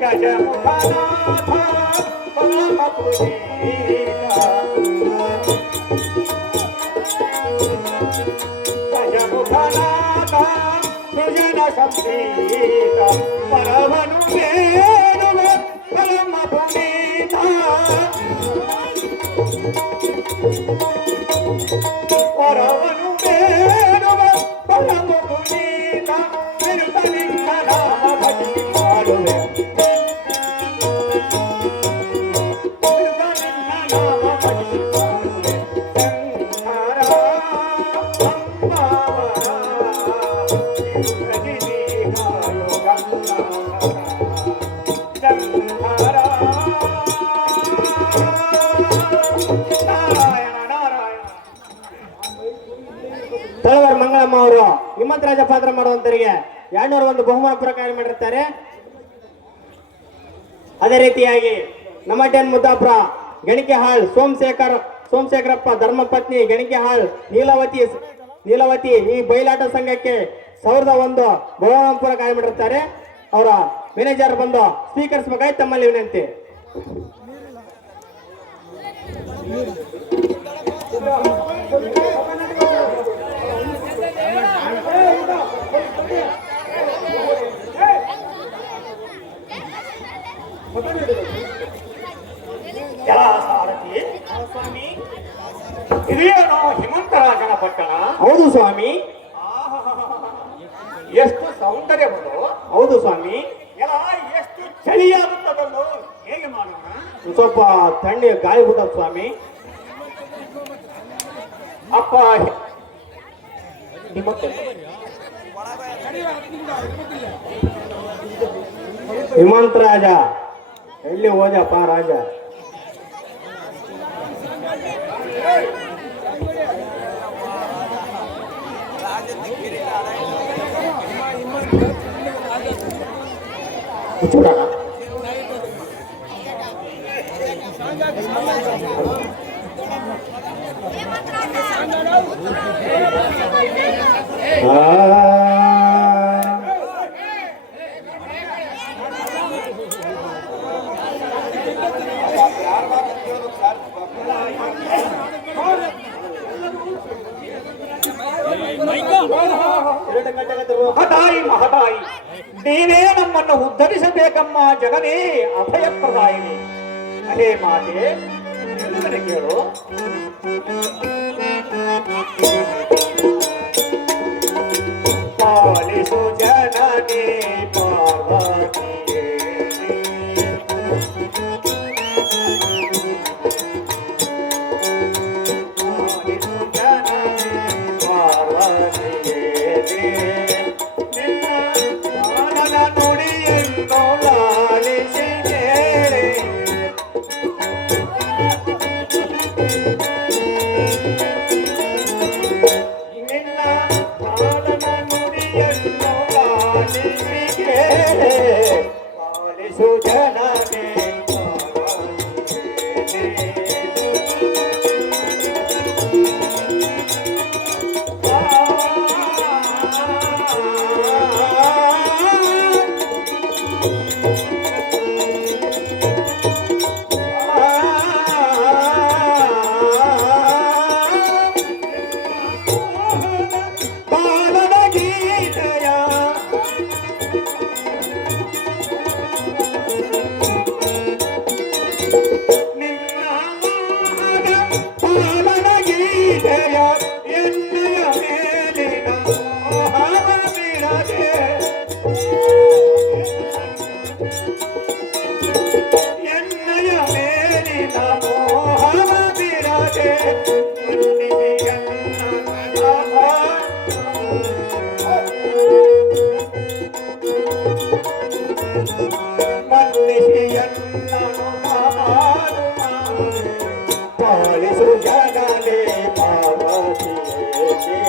ಗಜಮುಖನಾಥ ಗಜಮುಖನಾಥ ಸುಜನ ಸಂಪ್ರೀತ ಪರವನು ಬೇಡುವ ಪರಮ ಪುನೀತ ಪರವನು ಬೇಡುವ ಪರಮ ಪುನೀತ ಬಿರುದ ನಿನ್ನ ನಾಮ ಭಕ್ತಿ ಮಾಡುವೆ ಬಿರುದ ನಿನ್ನ ನಾಮ ಭಕ್ತಿ ಮಾಡುವೆ ಶಂಕರ ಅಂಬಾವರ ತಿರುಗದಿ ಹಾಡು ಗಂಗಾಧರ ಶಂಕರ ನಾರಾಯಣ ನಾರಾಯಣ. ತಳವಾರ ಮಂಗಳಮ್ಮ ಅವರು ಹಿಮ್ಮಂತರಾಜ ಪಾತ್ರ ಮಾಡುವಂತರಿಗೆ 201 ಬಹುಮಾನ ಪುರಸ್ಕಾರ ಮಾಡಿರ್ತಾರೆ. ಅದೇ ರೀತಿಯಾಗಿ ನಮ್ಮಡ್ಯನ್ ಮುದ್ದಾಪುರ ಗಣಿಕೆಹಾಳ್ ಸೋಮಶೇಖರಪ್ಪ ಧರ್ಮಪತ್ನಿ ಗಣಿಕೆಹಾಳ್ ನೀಲವತಿ ಈ ಬಯಲಾಟ ಸಂಘಕ್ಕೆ 1001 ಬಹುಮಾನ ಪುರಸ್ಕಾರ ಮಾಡಿರ್ತಾರೆ. ಅವರ ಮ್ಯಾನೇಜರ್ ಬಂದು ಸ್ವೀಕರಿಸಬೇಕಾಗಿ ತಮ್ಮಲ್ಲಿ ವಿನಂತಿ. ಸಾರಥಿ ಸ್ವಾಮಿ, ಇದೇನೋ ಹಿಮಂತರಾಜನ ಪಟ್ಟಣ? ಹೌದು ಸ್ವಾಮಿ. ಎಷ್ಟು ಸೌಂದರ್ಯವನ್ನು. ಹೌದು ಸ್ವಾಮಿ. ಎಲ್ಲ ಎಷ್ಟು ಚಳಿಯಾಗುತ್ತದನ್ನು ಹೇಗೆ ಮಾಡೋಣ? ಸ್ವಲ್ಪ ತಣ್ಣಿ ಗಾಳಿ ಬಿಟ್ಟ ಸ್ವಾಮಿ. ಅಪ್ಪ ಹಿಮಂತರಾಜ ಎಲ್ಲಿ ಹೋದಪ್ಪ ರಾಜ? ಮಹತಾಯಿ ಮಹತಾಯಿ, ನೀನೇ ನಮ್ಮನ್ನು ಉದ್ಧರಿಸಬೇಕಮ್ಮ. ಜಗನೇ ಅಭಯಪ್ರದಾಯಿನಿ. ಅದೇ ಮಾತೆ ಎಲ್ಲವನ್ನ ಕೇಳು. ಪಾಲಿಸು ಜನನೇ ಪಾರ್ವತಿಯೇ, ಪಾಲಿಸು ಜನನೇ ಪಾರ್ವತಿಯೇ, ನಿನ್ನ ಪ್ರಾಣನ ನುಡಿಯನ್ನು ಲಾಲಿಸಿ ಕೇಳೆ. ನಿನ್ನ ಪ್ರಾಣನ ನುಡಿಯನ್ನು ಲಾಲಿಸಿ ಕೇಳೆ. ಪಾಲಿಸು ಜನನೇ ಬಾಲನ ಗೀತೆಯ ನಿನ್ನ ಮೋಹದ ಬಾಲನ ಗೀತೆಯ ಎಣ್ಣೆಯ ಮೇಲಿನ ಮೋಹವ ಬಿಡದೆ, ಎಣ್ಣೆಯ ಮೇಲಿನ ಮೋಹವ ಬಿಡದೆ ಪಾಲಿಸು ಜನನೇ ಪಾರ್ವತಿಯೇ.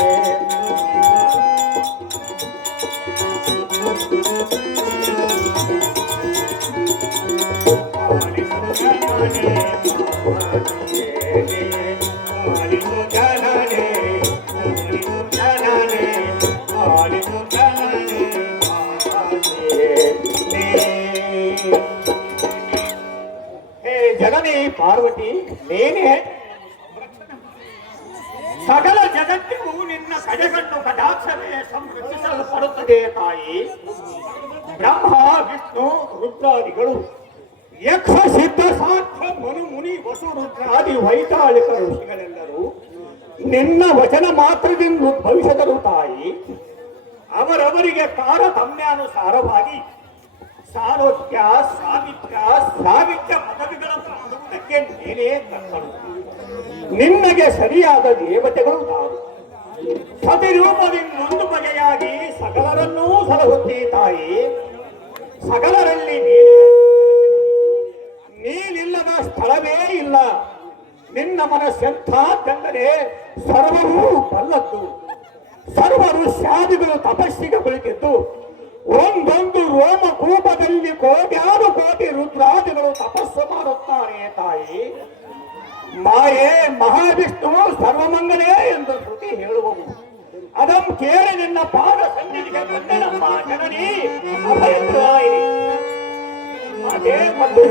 ಹೇ ಜಗನ್ ಜನನಿ ಪಾರ್ವತಿ ನೀನೇ ಸಕಲ ಜಗತ್ತಿಗೂ ನಿನ್ನ ಕಡೆಗಟ್ಟು ಕಟಾಕ್ಷವೇ ಸಂರಕ್ಷಿಸಲ್ಪಡುತ್ತದೆ ತಾಯಿ. ಬ್ರಹ್ಮ ವಿಷ್ಣು ರುದ್ರಾದಿಗಳು ಯಕ್ಷ ಸಿದ್ಧ ಸಾಧ್ಯ ಮನು ಮುನಿ ವಸು ರುದ್ರಾದಿ ವೈತಾಳಿಕ ಋಷಿಗಳೆಲ್ಲರೂ ನಿನ್ನ ವಚನ ಮಾತ್ರದಿಂದ ಉದ್ಭವಿಸಿದರು ತಾಯಿ. ಅವರವರಿಗೆ ತಾರತಮ್ಯಾನುಸಾರವಾಗಿ ಸಾರೋಕ್ಯ ಸಾವಿತ್ಯ ಪದವಿಗಳನ್ನು ಹೊಂದುವುದಕ್ಕೆ ನೀನೇ ತಕ್ಕಳು. ನಿನ್ನಗೆ ಸರಿಯಾದ ದೇವತೆಗಳು ತಾವು. ಸತಿರೂಪದಿಂದೊಂದು ಬಗೆಯಾಗಿ ಸಕಲರನ್ನೂ ಸಲಹುತ್ತೀ ತಾಯಿ. ಸಕಲರಲ್ಲಿ ನೀನಿಲ್ಲದ ಸ್ಥಳವೇ ಇಲ್ಲ. ನಿನ್ನ ಮನಸ್ಸೆಂಥದ್ದೆಂದರೆ ಸರ್ವರೂ ಬಲ್ಲದ್ದು. ಸರ್ವ ಋಷ್ಯಾದಿಗಳು ತಪಸ್ಸಿಗೆ ಕುಳಿತಿದ್ದು ಒಂದೊಂದು ರೋಮಕೂಪದಲ್ಲಿ ಕೋಟ್ಯಾನು ಕೋಟಿ ರುದ್ರಾದಿಗಳು ತಪಸ್ಸು ಮಾಡುತ್ತಾರೆ ತಾಯಿ. ಮಾಯೆ ಮಹಾವಿಷ್ಣು ಸರ್ವಮಂಗಲೇ ಎಂದು ಶ್ರುತಿ ಹೇಳುವವು. ಅದನ್ನು ಕೇಳಿ ನಿನ್ನ ಪಾದ ಸನ್ನಿಧಿಗೆ ಬಂದೆ ನಮ್ಮ ಜನನಿ ಅಭಯತ್ರಾಯಿನಿ. ಅದೇ ಮತ್ತು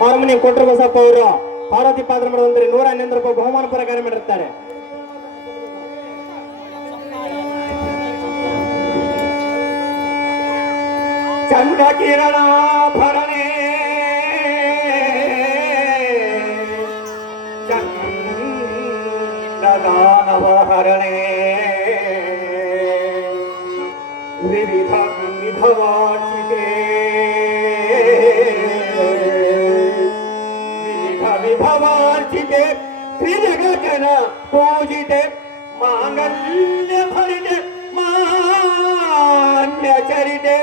ಹಾರ್ಮೋನಿಯಂ ಕೊಟ್ರು ಬಸಪ್ಪ ಅವರು ಪಾರ್ವತಿ ಪಾತ್ರ ಮಾಡುವಂದ್ರೆ 111 ರೂಪಾಯಿ ಬಹುಮಾನ ಪ್ರಕಾರ ಮಾಡಿರ್ತಾರೆ. ಚಂದ್ರ ಕಿರಣಾಭರಣೆ ಚಂದ್ರದಾನವಹರಣೆ ವಿವಿಧ ವಿಭವಾಚಿತೆ ವಿಭವಾರ್ಚಿತೆ ತ್ರಿಜಗಜನ ಪೂಜಿತೆ ಮಾಂಗಲ್ಯ ಭರಿತೆ ಮಾನ್ಯ ಚರಿತೆ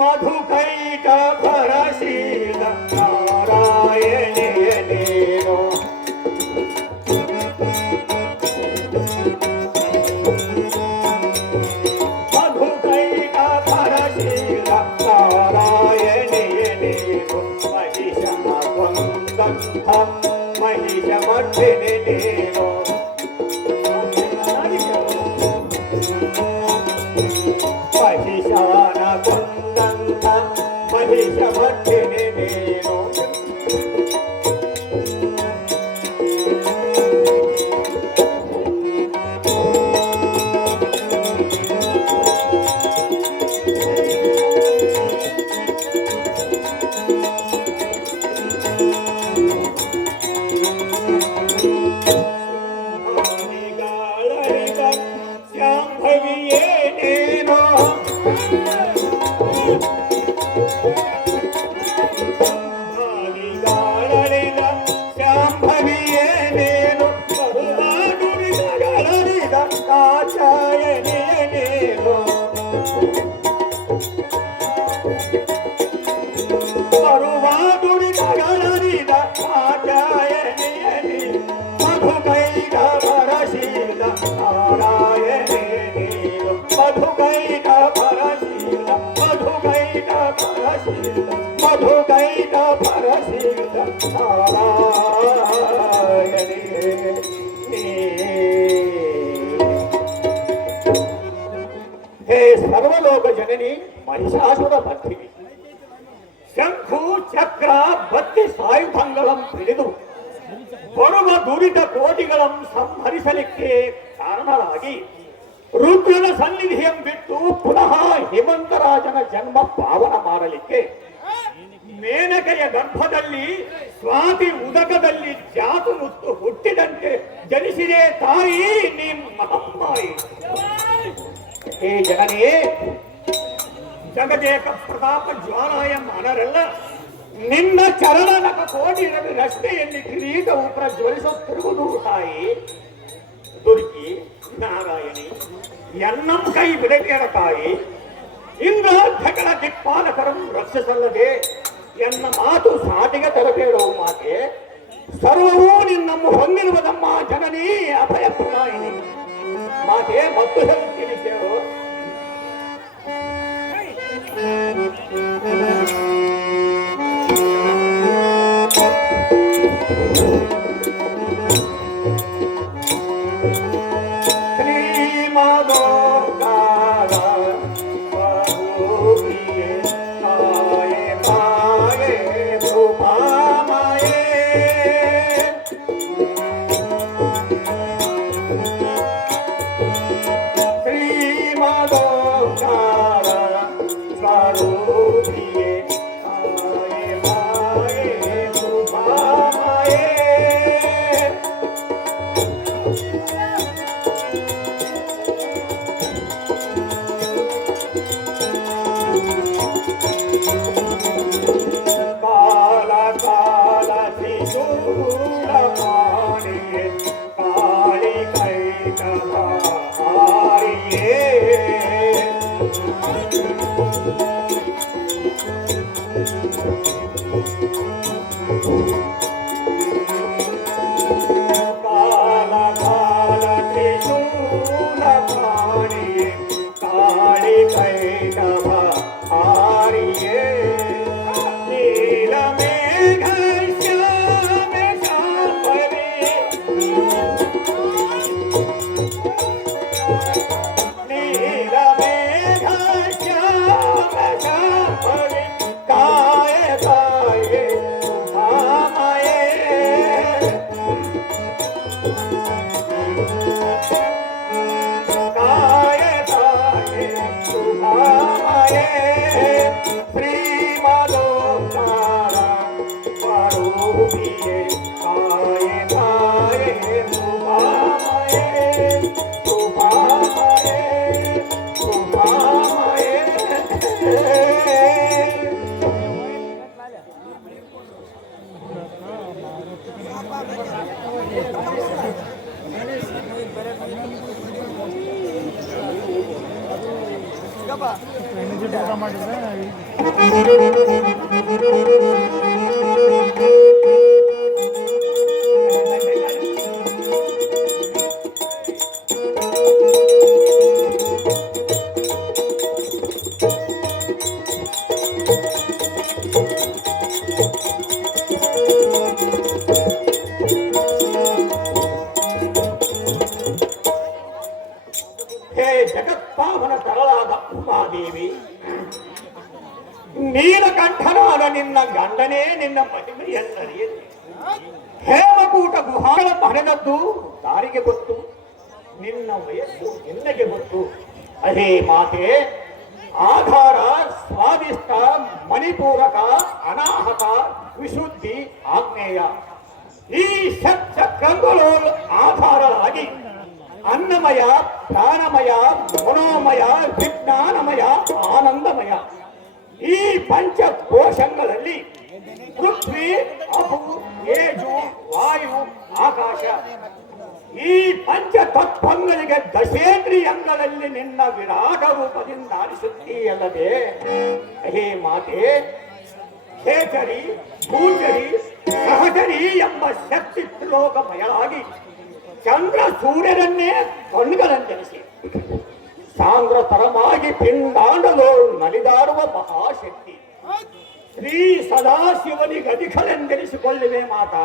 ಮಧುಕೈಟ ಭರಶೀಲ ನಾರಾಯಣೇನೇನೋ ಮಧುಕೈಟ ಭರಶೀಲ ನಾರಾಯಣೇನೇನೋ ಮಹಿಷ ಮಧ್ಯನೇನೋ ಮಹಿಷಾನ ಕೊಂದಂತ ಮಹಿಷ ಮಧ್ಯನೇನೋ ಹೇ ಸರ್ವಲೋಕ ಜನನಿ ಮಹಿಷಾಸುರ ಭಕ್ತಿವಿ ಶಂಖು ಚಕ್ರ ಬತ್ತಿ ಸಾಯುಧಂಗಳಂ ಹಿಡಿದು ಬರುವ ದುರಿತ ಕೋಟಿಗಳಂ ಸಂಹರಿಸಲಿಕ್ಕೆ ಕಾರಣರಾಗಿ ರುದ್ರನ ಸನ್ನಿಧಿಯಂ ಬಿಟ್ಟು ಪುನಃ ಹೇಮಂತರಾಜನ ಜನ್ಮ ಪಾವನ ಮಾಡಲಿಕ್ಕೆ ಮೇನಕೆಯ ಗರ್ಭದಲ್ಲಿ ಸ್ವಾತಿ ಉದಕದಲ್ಲಿ ಜಾತು ಮುತ್ತು ಹುಟ್ಟಿದಂತೆ ಜನಿಸಿದೆ ತಾಯಿ ನಿಮ್ಮ ಅಮ್ಮಾಯಿ. ಹೇ ಜನನೇ, ಜಗದೇಕ ಪ್ರತಾಪ ಜ್ವಾಲಾಯ ಮಾನರೆಲ್ಲ ನಿನ್ನ ಚರಣನಕ ಕೋಟಿ ರವಿ ರಸ್ತೆಯಲ್ಲಿ ಕಿರೀಟವು ಪ್ರಜ್ವಲಿಸುತ್ತಿರುವುದು ತಾಯಿ. ದುರ್ಗಿ ನಾರಾಯಣಿ ಎನ್ನಂ ಕೈ ಬಿಡಬೇಡ ತಾಯಿ. ಇಂದ್ರಾಧ್ಯಗಳ ದಿಕ್ಪಾಲಕರಂ ರಕ್ಷಿಸಲ್ಲದೆ ಎನ್ನ ಮಾತು ಸಾಟಿಗೆ ತರಬೇಡವು ಮಾತೆ. ಸರ್ವವೂ ನಿನ್ನನ್ನು ಹೊಂದಿರುವುದಮ್ಮ ಜನನಿ ಅಭಯ ಪ್ರಣಾಯಿನಿ ಮಾತೆ. ಮತ್ತು ಹೇಳುತ್ತೀನಿ ಕೇಳು. ಸ್ವರೂಪಿಯೇ ಮಾಯೆ ಮಾಯೆ ಮಾಯೆ ಕಾಲ ಕಾಲ ತ್ರಿಶೂಲ ಮಾಣಿಯೇ ಕಾಳಿ ಕೈಕಹಾರಿಯೇ ಕಾಲ ಕಾಲ ತ್ರಿಶೂಲ ಮಾಣಿಯೇ ಕಾಳಿ ಕೈಕಹಾರಿಯೇ ನೀಲ ಮೇಘ ಶ್ಯಾಮ ಶಾಂಭವಿ ನೀಲ ಮೇಘ ಶ್ಯಾಮ ಶಾಂಭವಿ ಕಾಯ ಕಾಯೆ ಮಾಮಯೇ ಕಾಯ ಕಾಯೆ ಮಾಮಯೇ ಶ್ರೀಮದೋತ್ತಾರ ಸ್ವರೂಪಿಯೇ ಕಾಯೆ ಕಾಯೆ ಸುಭಾಮಯೇ ಸುಭಾಮಯೇ ಸುಭಾಮಯೇ ಹೇ ಜಗತ್ಪಾವನ ತರಳಾದ ಉಮಾದೇವಿ, ನೀಲಕಂಠನಾದ ನಿನ್ನ ಗಂಡನೇ ನಿನ್ನ ಮಹಿಮೆಯನ್ನರಿಯಲಿ. ಹೇಮಕೂಟ ಗುಹಾಳ ಮನೆದದ್ದು ದಾರಿಗೆ ಗೊತ್ತು, ನಿನ್ನ ವಯಸ್ಸು ನಿನ್ನಗೆ ಗೊತ್ತು. ಅಹೇ ಮಾತೆ, ಆಧಾರ ಸ್ವಾದಿಷ್ಟ ಮಣಿಪೂರಕ ಅನಾಹತ ವಿಶುದ್ಧಿ ಆಗ್ನೇಯ ಈ ಷಟ್ಚಕ್ರಗಳು ಆಧಾರವಾಗಿ ಅನ್ನಮಯ ಪ್ರಾಣಮಯ ಮನೋಮಯ ವಿಜ್ಞಾನಮಯ ಆನಂದಮಯ ಈ ಪಂಚಕೋಶಗಳಲ್ಲಿ ಪೃಥ್ವಿ ಅಪು ತೇಜು ವಾಯು ಆಕಾಶ ಈ ಪಂಚ ತತ್ವಗಳಿಗೆ ದಶೇಂದ್ರಿಯಂಗಳಲ್ಲಿ ನಿನ್ನ ವಿರಾಟ ರೂಪದಿಂದ ಆರಿಸುತ್ತೀಯಲ್ಲದೆ ಹೇ ಮಾತೆ, ಖೇಚರಿ ಭೂಚರಿ ಸಹಚರಿ ಎಂಬ ಶಕ್ತಿ ತ್ರಿಲೋಕಮಯವಾಗಿ ಚಂದ್ರ ಸೂರ್ಯರನ್ನೇ ಕಣ್ಣುಗಳಂಜನಿಸಿ ಸಾಂದ್ರತರವಾಗಿ ಪಿಂಡಾಂಡಲು ನಲಿದಾಡುವ ಮಹಾಶಕ್ತಿ ಶ್ರೀ ಸದಾಶಿವನಿಗೆ ಅಧಿಕಲೆಂದೆನಿಸಿಕೊಳ್ಳುವೆ ಮಾತಾ.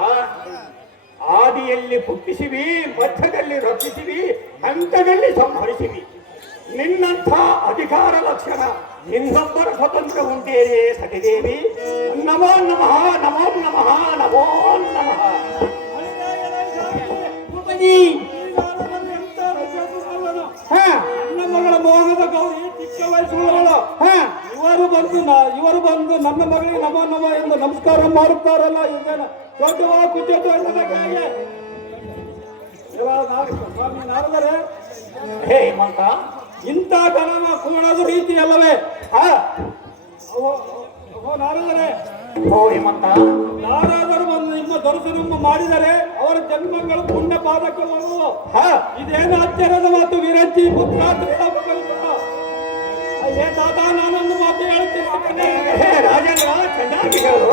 ಆದಿಯಲ್ಲಿ ಹುಟ್ಟಿಸಿವಿ, ಮಧ್ಯದಲ್ಲಿ ರಕ್ಷಿಸಿವಿ, ಹಂತದಲ್ಲಿ ಸಂಹರಿಸಿವಿ. ನಿನ್ನಂಥ ಅಧಿಕಾರ ಲಕ್ಷಣ ಇನ್ನೊಬ್ಬರ ಸ್ವತಂತ್ರ ಉಂಟೇನೆ ಸತಿದೇವಿ. ನಮೋ ನಮಃ ನಮೋ ನಮಃ ನಮೋ ನಮಃ. ನನ್ನ ಮಗಳ ಮೋಹನದ ಗೌರಿ ಚಿಕ್ಕ ವಯಸ್ಸುಳ್ಳವಳು. ಇವರು ಬಂದು ನನ್ನ ಮಗಳಿಗೆ ನಮೋ ನಮ ಎಂದು ನಮಸ್ಕಾರ ಮಾಡುತ್ತಾರಲ್ಲ, ಈಗ ದೊಡ್ಡವ ಕುಚ್ಚು ಎಲ್ಲದಕ್ಕಾಗಿ ಸ್ವಾಮಿ ನಾರದರೆ ಹೇ ಮಂತ, ಇಂಥ ಗಣನ ಕೂಣದ ರೀತಿ ಅಲ್ಲವೇ? ನಾರದರೆ ಓ ಹೇಮಂತ, ಯಾರಾದರೂ ಬಂದು ನಿಮ್ಮ ದರ್ಶನ ಮಾಡಿದರೆ ಅವರ ಜನ್ಮಗಳು ಪುಣ್ಯ ಪಾದಕ್ಕೆ ಬರುವುದು. ಇದೇನು ಅಚ್ಚರದ ಮಾತು ವಿರಂಚಿ ಪುತ್ರ ಏ ತಾತ, ನಾನೊಂದು ಮಾತು ಹೇಳ್ತೀನಿ. ಹೇ ರಾಜೇಂದ್ರ, ಚೆನ್ನಾಗಿ ಹೇಳು.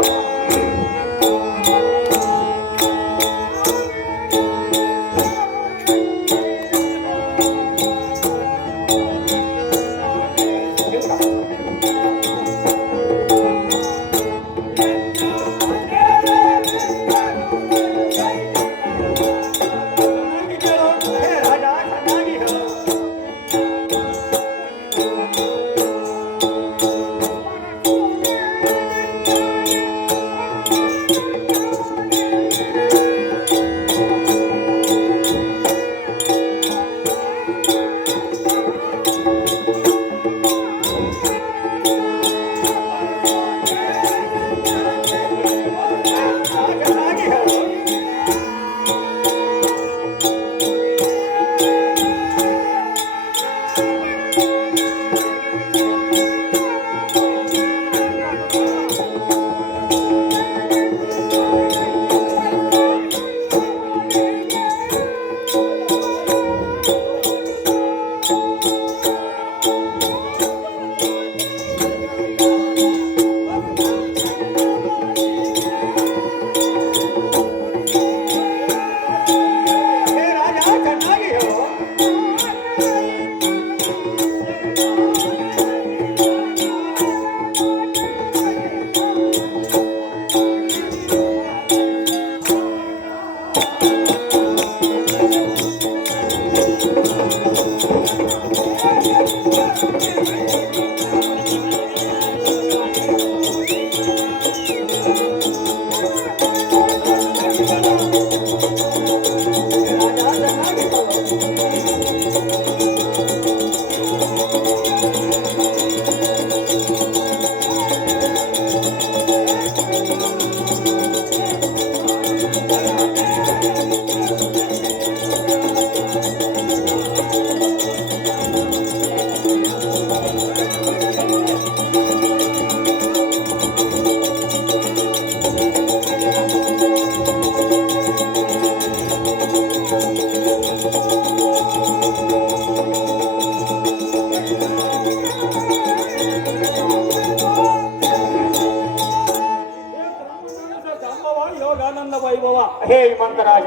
ಹೇ ಹಿಮಂತರಾಜ,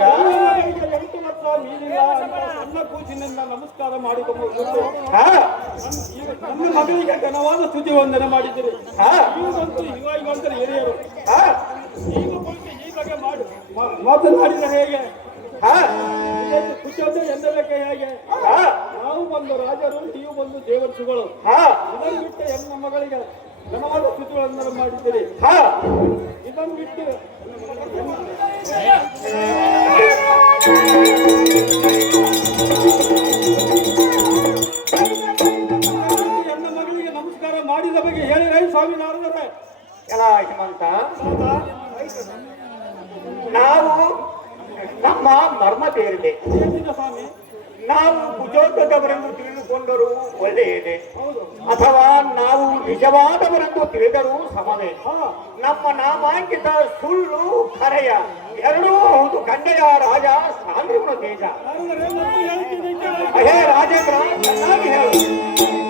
ಈಗ 8 ವರ್ಷ ಮೀರಿಲ್ಲ ಅಂತ ಸಣ್ಣ ಕೂಸಿನಿಂದ ನಮಸ್ಕಾರ ಮಾಡಿಕೊಂಡು ಹಾ ಈಗ ನನ್ನ ಮಗಳಿಗೆ ಘನವಾದ ಸ್ತುತಿ ವಂದನೆ ಮಾಡಿದ್ದೀರಿ. ಈಗಂತೂ ಇವಾಗಂತೂ ಹಿರಿಯರು ಹಾ ಈಗ ಕುಳಿತು ಈ ಬಗ್ಗೆ ಮಾತನಾಡಿದ್ರೆ ಹೇಗೆ? ಹಾ ಖುಷಿಯಾದ ಎಂದಬೇಕೆ ಹೇಗೆ? ಹಾ ನಾವು ಬಂದು ರಾಜರು, ನೀವು ಬಂದು ದೇವರ್ಷಿಗಳು. ಹಾ ಇದನ್ನು ಬಿಟ್ಟು ಹೆಣ್ಣು ಮಗಳಿಗೆ ಘನವಾದ ಸ್ತುತಿಗಳನ್ನು ಮಾಡಿದ್ದೀರಿ. ಹಾ ಇದನ್ನು ಬಿಟ್ಟು ಹೆಣ್ಣ ಮಗಳಿಗೆ ನಮಸ್ಕಾರ ಮಾಡಿದ ಬಗ್ಗೆ ಹೇಳಿರೈ ಸ್ವಾಮಿ ನಾರದರೆ. ಎಲ್ಲ ಹಿಮಂತ, ನಾವು ನಮ್ಮ ಮರ್ಮ ಬೇರಿದೆ. ಏನಿದೆ ಸ್ವಾಮಿ? ನಾವು ಕುಜೋದ್ಯದವರೆಂದು ತಿಳಿದುಕೊಂಡರೂ ಒಳ್ಳೆಯದೇ, ಹೌದು. ಅಥವಾ ನಾವು ನಿಜವಾದವರೆಂದು ತಿಳಿದರೂ ಸಮವೇ. ನಮ್ಮ ನಾಮಾಂಕಿತ ಸುಳ್ಳು ಖರೆಯ ಎರಡೂ ಹೌದು. ಕಂಡೆಯ ರಾಜ ಸಾಂದ್ರಿನ ತೇಜ. ನಾರದರೆ ಮತ್ತು ಹೇಳ್ತೀನಿ ಕೇಳಿ. ಹೇ ರಾಜೇಂದ್ರ, ಚೆನ್ನಾಗಿ ಹೇಳು. ಚೆನ್ನಾಗಿ ಹೇಳು.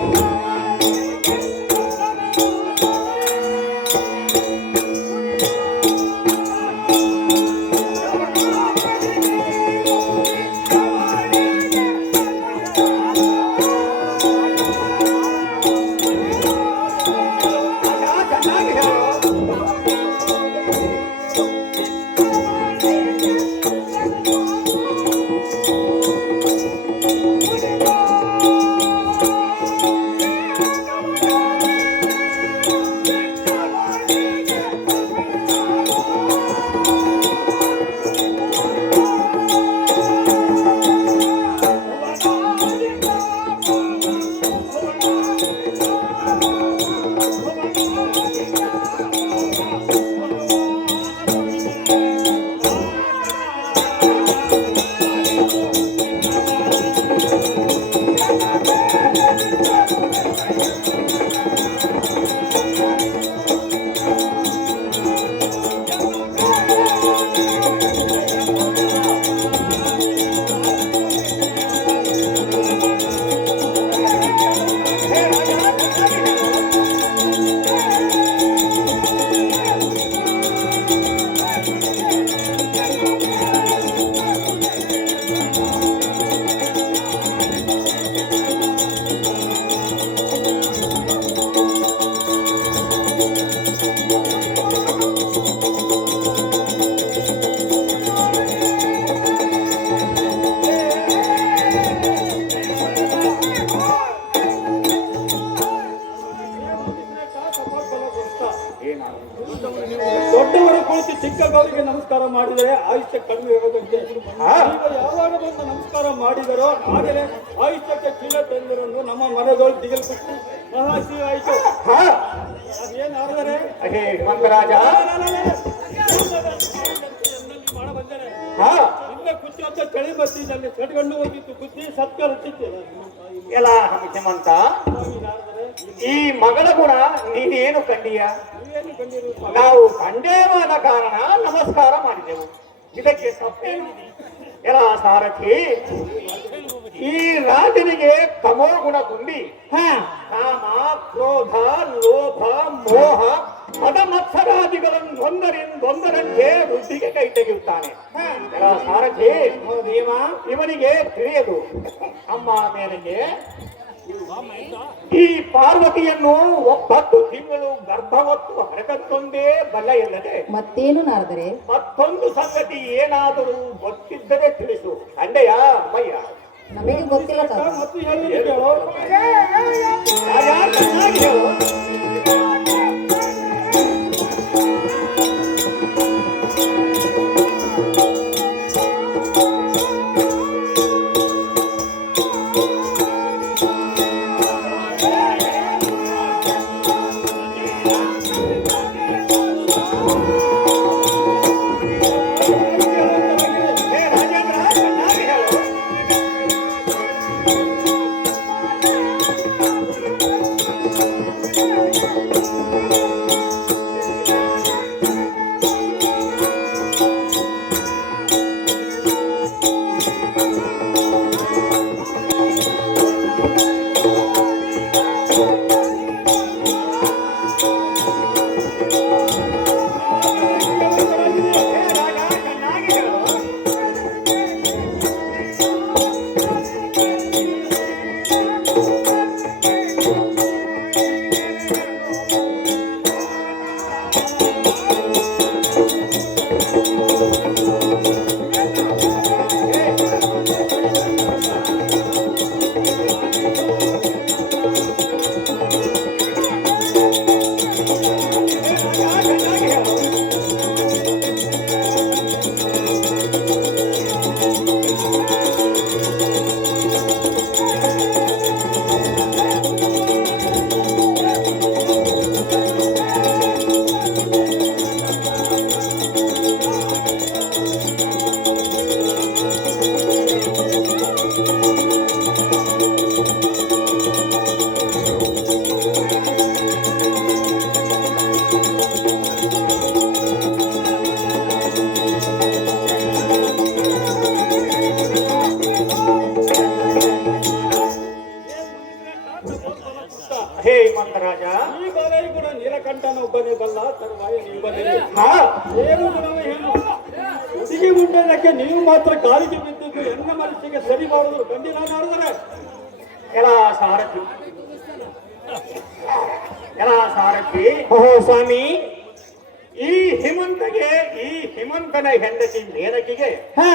ದೊಡ್ಡವರ ಕುಳಿತು ಚಿಕ್ಕವರಿಗೆ ನಮಸ್ಕಾರ ಮಾಡಿದರೆ ಆಯುಷ್ಯ ಕಡಿಮೆ ಹೋಗುತ್ತೆ. ಈಗ ಯಾವಾಗ ಬಂದು ನಮಸ್ಕಾರ ಮಾಡಿದರೋ ಆಗಲೇ ಆಯುಷ್ಯಕ್ಕೆ ಕೀಳತೆಂದರನ್ನು ನಮ್ಮ ಮನದೊಳು ದಿಗಲ್ಪಟ್ಟು ಮಹಾಶಿವ ಆಯಿತು. ಅದೇನಾದರೆ ಹೇ ಹಿಮಂತರಾಜ, ಮಾಡ ಬಂದರೆ ಹಾ ಇನ್ನ ಕುಚ್ಚು ಅಂತ ಚಳಿ ಬಸ್ಸಿನಲ್ಲಿ ಕಟ್ಕೊಂಡು ಹೋಗಿತ್ತು. ಬುದ್ಧಿ ಸತ್ಕಾರ ಎಲ್ಲ ಹಿಮಂತ, ಈ ಮಗಳ ಗುಣ ನೀನೇನು ಕಂಡೀಯ? ನೀವೇನು ಕಂಡಿರು? ನಾವು ಕಂಡೇವಾದ ಕಾರಣ ನಮಸ್ಕಾರ ಮಾಡಿದೆವು. ಇದಕ್ಕೆ ತಪ್ಪೇನಿದೆ? ಎಲ್ಲ ಸಾರಥಿ, ಈ ರಾಜನಿಗೆ ತಮೋ ಗುಣ ತುಂಬಿ ಕಾಮ, ಕ್ರೋಧ, ಲೋಭ, ಮೋಹ, ಮದ ಮತ್ಸರಾದಿಗಳನ್ನು ಒಂದರಂತೆ ವೃದ್ಧಿಗೆ ಕೈ ತೆಗೆಯುತ್ತಾನೆ. ಎಲ್ಲ ಸಾರಥಿ, ಇವನಿಗೆ ತಿಳಿಯದು. ಅಮ್ಮ ಮೇರೆಗೆ ಈ ಪಾರ್ವತಿಯನ್ನು 9 ತಿಂಗಳು ಗರ್ಭವತ್ತು ಹರಕತ್ತೊಂದೇ ಬಲ ಇಲ್ಲದೆ ಮತ್ತೇನು ನಾರದರೆ? ಮತ್ತೊಂದು ಸಂಗತಿ ಏನಾದರೂ ಗೊತ್ತಿದ್ದರೆ ತಿಳಿಸು. ಅಂಡೆಯ ಅಮ್ಮಯ್ಯ, ನಮಗೆ ಗೊತ್ತಿಲ್ಲ ತಾತ. ಮತ್ತು ಹೇಳಿದ್ರು ರಾಜ, ಚೆನ್ನಾಗಿ ಹೇಳು. ಹೇ ರಾಜೇಂದ್ರ, ಚೆನ್ನಾಗಿ ಹೇಳು. ನೀಲಕಂಠನೊಬ್ಬನೇ ಬಲ್ಲ ತರುವಾಯ ನೀವು ಬಂದಿರಿ. ಹಾ ಏನು ಗುಣವೇ ಹೇಳು. ಹುಡುಗಿ ಮುಂಡನಕ್ಕೆ ನೀವು ಮಾತ್ರ ಕಾಲಿಗೆ ಬಿದ್ದಿದ್ದು ಎನ್ನ ಮನಸ್ಸಿಗೆ ಸರಿ ಮಾಡುವುದು ಗಂಡಿನ ಮಾಡಿದರೆ ಎಲ್ಲ ಸಾರಥಿ ಎಲ್ಲ ಸಾರಥಿ. ಓಹೋ ಸ್ವಾಮಿ. ಈ ಹಿಮಂತನ ಹೆಂಡತಿ ಮೇನಕಿಗೆ ಹಾ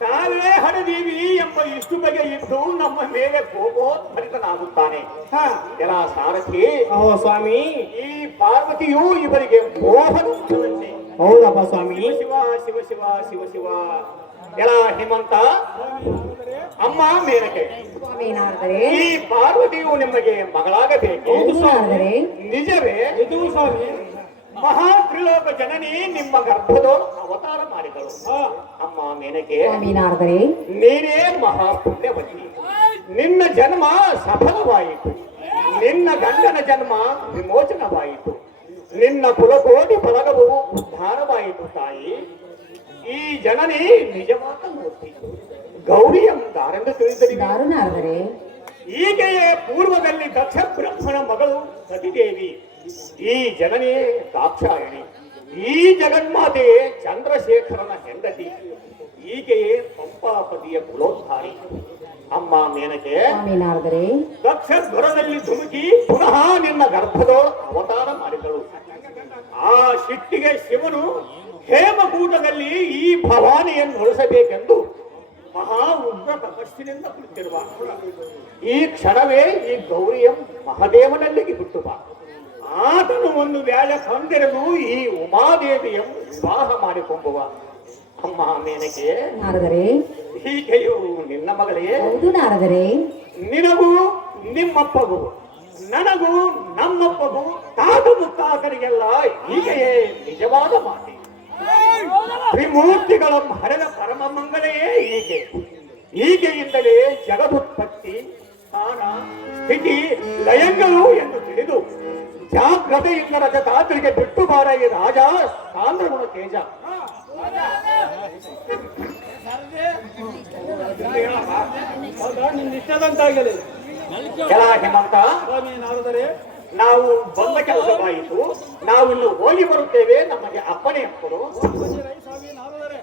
ತಾವೇ ಹಡದೀವಿ ಎಂಬ ಇಷ್ಟು ಬಗೆ ಇದ್ದು ನಮ್ಮ ಮೇಲೆ ಕೋಪೋದ್ಭರಿತನಾಗುತ್ತಾನೆ. ಹಾ ಎಲ್ಲ ಸಾರಥಿ. ಓಹೋ ಸ್ವಾಮಿ. ಈ ಪಾರ್ವತಿಯು ಇವರಿಗೆ ಮೋಹನವಂತೆ. ಹೌದಪ್ಪ ಸ್ವಾಮಿ. ಶಿವ ಶಿವ ಶಿವ ಶಿವ ಶಿವ. ಎಲ್ಲ ಹಿಮಂತ ಅಮ್ಮ ಮೇನಕೆ, ಸ್ವಾಮಿನಾದರೆ ಈ ಪಾರ್ವತಿಯು ನಿಮಗೆ ಮಗಳಾಗಬೇಕು. ಹೌದಾದರೆ ನಿಜವೇ? ಇದು ಸ್ವಾಮಿ. ಮಹಾ ತ್ರಿಲೋಕ ಜನನಿ ನಿಮ್ಮ ಗರ್ಭದೋ ಅವತಾರ ಮಾಡಿದಳು. ಅಮ್ಮ ಮೇನಕೆ, ಸ್ವಾಮಿನಾದರೆ ನೀನೇ ಮಹಾ ಪುಣ್ಯವತಿ. ನಿನ್ನ ಜನ್ಮ ಸಫಲವಾಯಿತು. ನಿನ್ನ ಗಂಡನ ಜನ್ಮ ವಿಮೋಚನವಾಯಿತು. ನಿನ್ನ ಕುಲಕೋಟಿ ಫಲಗವು ಉದ್ಧಾರವಾಯಿತು. ತಾಯಿ, ಈ ಜನನಿ ನಿಜವಾದ ಮೂರ್ತಿ ಗೌರಿ ಎಂದಾರೆಂದು ತಿಳಿದರಿ. ದಾರುನಾದರೆ ಈಗೆಯೇ ಪೂರ್ವದಲ್ಲಿ ದಕ್ಷ ಬ್ರಹ್ಮಣ ಮಗಳು ಸತಿದೇವಿ, ಈ ಜನನಿಯೇ ದಾಕ್ಷಾಯಣಿ, ಈ ಜಗನ್ಮಾತೆಯೇ ಚಂದ್ರಶೇಖರನ ಹೆಂಡತಿ, ಈಗೆಯೇ ಪಂಪಾಪತಿಯ ಕುಲೋದ್ಧಾರಿ. ಅಮ್ಮ ಮೇನಕೆ, ಸ್ವಾಮಿನಾದರೆ ದಕ್ಷ ಜ್ವರದಲ್ಲಿ ಧುಮುಕಿ ಪುನಃ ನಿನ್ನ ಗರ್ಭದೋ ಅವತಾರ ಮಾಡಿದಳು. ಆ ಶಿಟ್ಟಿಗೆ ಶಿವನು ಹೇಮಕೂಟದಲ್ಲಿ ಈ ಭವಾನಿಯನ್ನು ಉಳಿಸಬೇಕೆಂದು ಮಹಾ ಉಗ್ರ ತಪಸ್ಸಿನಿಂದ ಕುಳಿತಿರುವ ಈ ಕ್ಷಣವೇ ಈ ಗೌರಿಯ ಮಹದೇವನಲ್ಲಿಗೆ ಬಿಟ್ಟು ಬಾ. ಆತನು ಒಂದು ವೇಳೆ ಕಂದಿರಲು ಈ ಉಮಾದೇವಿಯನ್ನು ವಿವಾಹ ಮಾಡಿಕೊಂಬುವ. ಅಮ್ಮ ಮೇನಕೆ, ನಾರದರೆ ಹೀಗೆಯೂ ನಿನ್ನ ಮಗಳೇ, ಹೌದು ನಾರದರೆ ನಿನಗೂ ನಿಮ್ಮಪ್ಪಗೂ ನನಗೂ ನಮ್ಮಪ್ಪಗೂ ತಾತ ಮುತ್ತಾತರಿಗೆಲ್ಲ ಹೀಗೆಯೇ ನಿಜವಾದ ಮಾತೆ. ತ್ರಿಮೂರ್ತಿಗಳ ಹರದ ಪರಮ ಮಂಗಳೆಯೇ ಹೀಗೆ. ಹೀಗೆಯಿಂದಲೇ ಜಗದುತ್ಪತ್ತಿ, ಸ್ಥಾನ, ಸ್ಥಿತಿ, ಲಯಗಳು ಎಂದು ತಿಳಿದು ಜಾಗ್ರತೆಯಿಂದ ರಜತಾತ್ರಿಗೆ ಬಿಟ್ಟು ಬಾರ ಈ ರಾಜ ಸಾಂದ್ರಗುಣ ತೇಜ. ನಿನ್ನ ಇಷ್ಟದಂತಾಗಲಿ. ಎಲ್ಲ ಹೇಮಂತ, ಸ್ವಾಮಿ ನಾರದರೆ ನಾವು ಬಂದ ಕೆಲಸವಾಯಿತು. ನಾವು ಇನ್ನು ಹೋಗಿ ಬರುತ್ತೇವೆ. ನಮಗೆ ಅಪ್ಪಣೆ ಕೊಡು. ಸ್ವಾಮಿ ನಾರದರೆ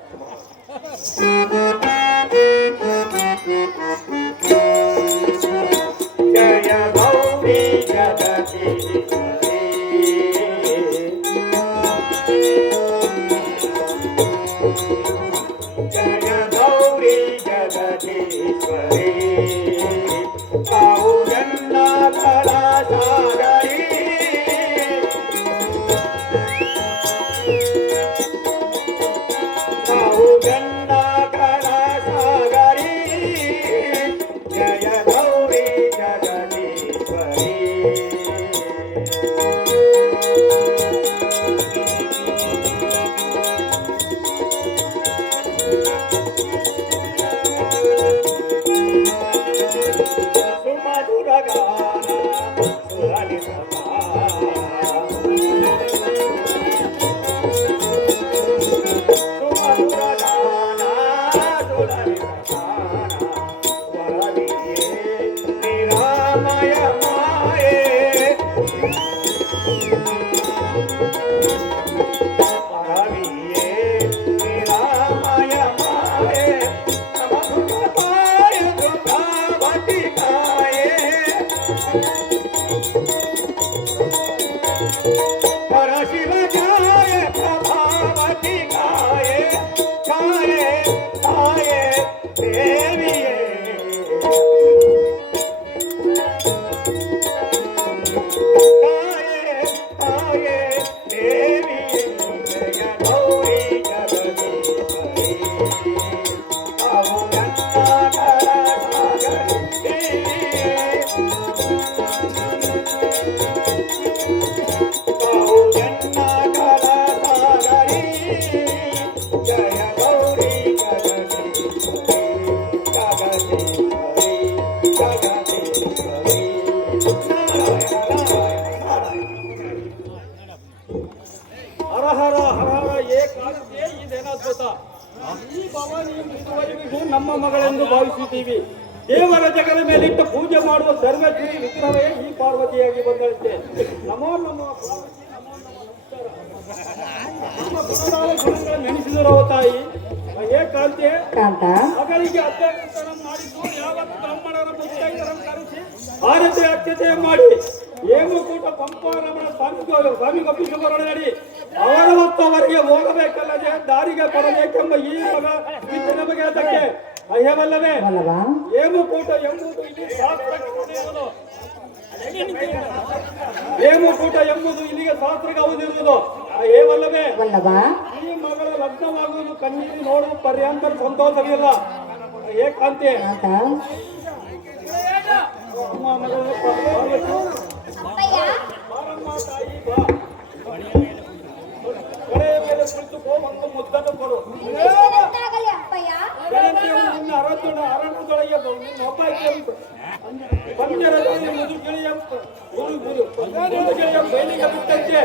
ಜಯ ಗೌರಿ ಜಗತಿ ಜಯ ಗೌರಿ ಜಗದೀಶ್ವರಿ. ತಾವು ಜನ್ನ ಕಳ ಸಾಗರಿ. ತಾವು ಜನ್ನ ಕಳ ಸಾಗರಿ. ಜಯ ಗೌರಿ ಜಗದೀಶ್ವರಿ. ಸುಮಧುರ ಗಾನ ಸುಲಲಿತ ಸುಮಧುರ ಗಾನ ಸುಲಲಿತ ವರದಿಯೇ ನಿರಾಮಯ ಮಾಯೆ. ವರದಿಯೇ ನಿರಾಮಯ ಮಾಯೆ. ಸಮಧುರ ಮಾಯ ದುರ್ಗಾವತಿ ಕಾಯೆ. ಪರಶಿವ ಜಾಯ ಪ್ರಭಾವತಿ ಕಾಯೆ. ಕಾಯೆ ಕಾಯೆ ದೇವಿಯೇ. ಕಾಯೆ ಕಾಯೆ ದೇವಿಯೇ. ಜಯ ಗೌರಿ ಜಗದೀಶ್ವರಿ. ತಾವು ನನ್ನ ಕರ ಸಾಗರಿ. ತಾವು ನನ್ನ ಕರ ಸಾಗರಿ. ಜಯ ಗೌರಿ ಜಗದೀಶ್ವರಿ. ಜಗದೀಶ್ವರಿ ಜಗದೀಶ್ವರಿ. ನಾರಾಯಣ ನಾರಾಯಣ ಹರಹರ ಹರಹರ ಏಕಾಂತೆ ಇದೇನದ್ಭುತ. ಈ ಭವಾನಿಯನ್ನು ಇದುವರೆಗೂ ನಮ್ಮ ಮಗಳೆಂದು ಭಾವಿಸಿದ್ದೀವಿ. ದೇವರ ಜಗದ ಮೇಲಿಟ್ಟು ಪೂಜೆ ಮಾಡುವ ಧರ್ಮಶ್ರೀ ವಿಗ್ರಹವೇ ಈ ಪಾರ್ವತಿಯಾಗಿ ಬಂದಳಂತೆ. ನಮೋ ನಮೋ ಪಾರ್ವತಿ. ನಿಮ್ಮ ಗುಣದಾದ ಗುಣಗಳನ್ನು ನೆನೆಸಿದರು ತಾಯಿ ಏಕಾಂತೆ ಕಾಂತ ಮಗಳಿಗೆ ಅತ್ಯಂತ ಮಾಡಿದ್ದು ಯಾವತ್ತು ಬ್ರಾಹ್ಮಣರ ಮುತ್ತೈದರನ್ನು ಕರೆಸಿ ಆರತಿ ಅತ್ಯತೆ ಮಾಡಿ ಹೇಮಕೂಟ ಪಂಪಾರಮಣ ಸ್ವಾಮಿಗೊಪ್ಪಿಸುವರೊಳಗಡಿ ಅವರ ಹೊತ್ತು ಅವರಿಗೆ ಹೋಗಬೇಕಲ್ಲದೆ ದಾರಿಗೆ ಕೊಡಬೇಕೆಂಬ ಈ ಮಗ ಬಿದ್ದು ನಮಗೆ ಅದಕ್ಕೆ ಅಯ್ಯವಲ್ಲವೇ ಅಲ್ಲವಾ ಹೇಮಕೂಟ ಎಂಬುದು ಇಲ್ಲಿ ಶಾಸ್ತ್ರಕ್ಕೆ ಉಳಿಯುವುದು. ಹೇಮಕೂಟ ಎಂಬುದು ಇಲ್ಲಿಗೆ ಶಾಸ್ತ್ರಕ್ಕೆ ಅವಧಿರುವುದು ಏವಲ್ಲವೇ ವಲ್ಲವಾ ಈ ಮಗಳ ಲಗ್ನವಾಗುವುದು ಕಣ್ಣೀರು ನೋಡುವ ಪರ್ಯಾಂತರ ಸಂತೋಷವಿಲ್ಲ ಏಕಾಂತೆ ಕಾಂತ ಅಮ್ಮ ಮಗಳು ಅಪ್ಪಯ್ಯ ಬಾರಮ್ಮ ತಾಯಿ ಬಾ ಕಡೆಯ ಮೇಲೆ ಕುಳಿತುಕೋ ಒಂದು ಮುದ್ದನ್ನು ಕೊಡು ನಿನ್ನಿಷ್ಟದಂತಾಗಲಿ ಅಪ್ಪಯ್ಯ. ನಿನ್ನ ಅರಣ್ಯದೊಳಗೆ ನಿನ್ನ ಒಬ್ಬ ಪಂಜರದಲ್ಲಿ ಮುದುಗಿಳಿಯ ಬಯಲಿಗೆ ಬಿಟ್ಟಂತೆ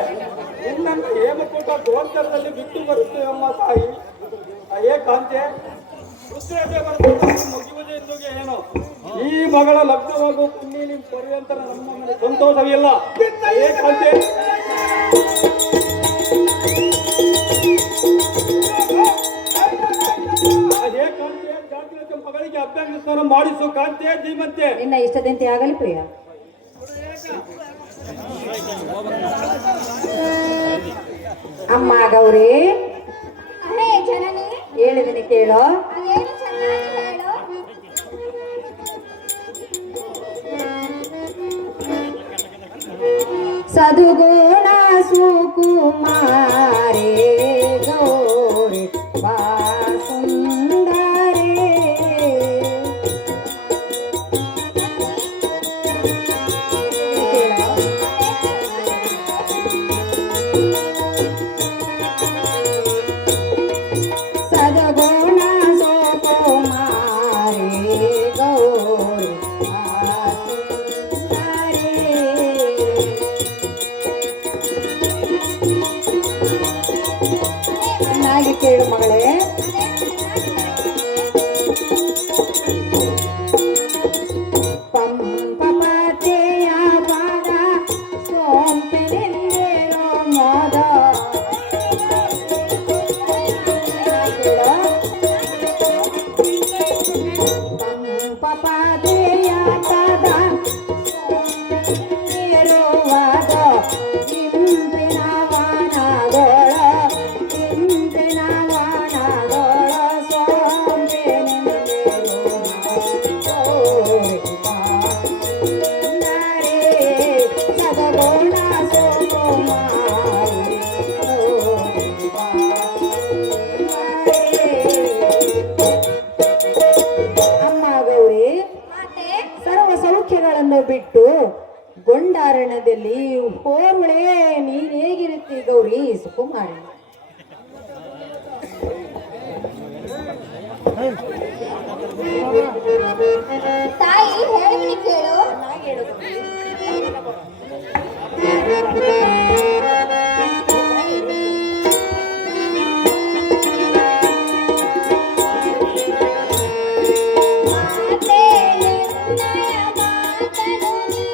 ನಿನ್ನನ್ನು ಹೇಮಕೂಟ ಗೋಂತರದಲ್ಲಿ ಬಿಟ್ಟು ಬರುತ್ತೆ ಅಮ್ಮ ತಾಯಿ ಏಕಾಂತೆ ಮುಗಿಯುವುದೇ ಎಂದುಗೆ ಏನು ಈ ಮಗಳ ಲಗ್ನವಾಗುವ ಪುಣ್ಯ ಪರ್ಯಂತರ ನಮ್ಮ ಮನೆ ಸಂತೋಷವಿಲ್ಲ ಏಕಾಂತೆ ಏಕಾಂತೆ ಜಾಗ್ರತೆ ಮಗಳಿಗೆ ಅಭ್ಯಂಗಸ್ನಾನ ಮಾಡಿಸು ಕಾಂತೆ ಧೀಮಂತೆ ನಿನ್ನ ಇಷ್ಟದಂತೆ ಆಗಲಿ ಪ್ರಿಯ. ಅಮ್ಮ ಗೌರಿ ಅಹೇ ಜನನಿ ಹೇಳಿದನೆ ಕೇಳೋ. ಅದೇನು ಚೆನ್ನಾಗಿ ಹೇಳು. ಸದುಗುಣ ಸುಕುಮಾರೇ ಗೌರಿ ಬಾ ಸುಂದರೇ ಸದಗುಣ ಸುಕುಮಾರೇ ಗೌರಿ ಬಾ ಸುಂದರೇ ಚೆನ್ನಾಗಿ ಕೇಳು ಮಗಳೇ. ಪಂಪಪತೆಯ ಪಾದ ಸೋಂಪೆನೆಂದೇರೋ ಮೋದ ಪಂಪಪತೆಯ ಪಾದ ಸೋಂಪೆನೆಂದೇರೋ ವಾದ ಇಂಪಿನ ವಾನಗೋಳ ಇಂಪಿನ ವಾನಗೋಳ ಸೋಂಪೆನೆಂದೇರೋ ಸದಗೋಣ ಸೋಮಾರಿ ಅಮ್ಮ ಗೌರಿ ಮಾತೆ ಸರ್ವ ಸೌಖ್ಯಗಳನ್ನು ಬಿಟ್ಟು ಗೊಂಡಾರಣ್ಯದಲ್ಲಿ ಹೋರುಳೆ ನೀನ್ ಹೇಗಿರುತ್ತಿ ಗೌರಿ ಸುಕುಮಾರಿ? ತಾಯಿ ಹೇಳಿದನಿ ಕೇಳು. ಮಾತೆ ನಿನ್ನಯ ಮಾತನು ನೀ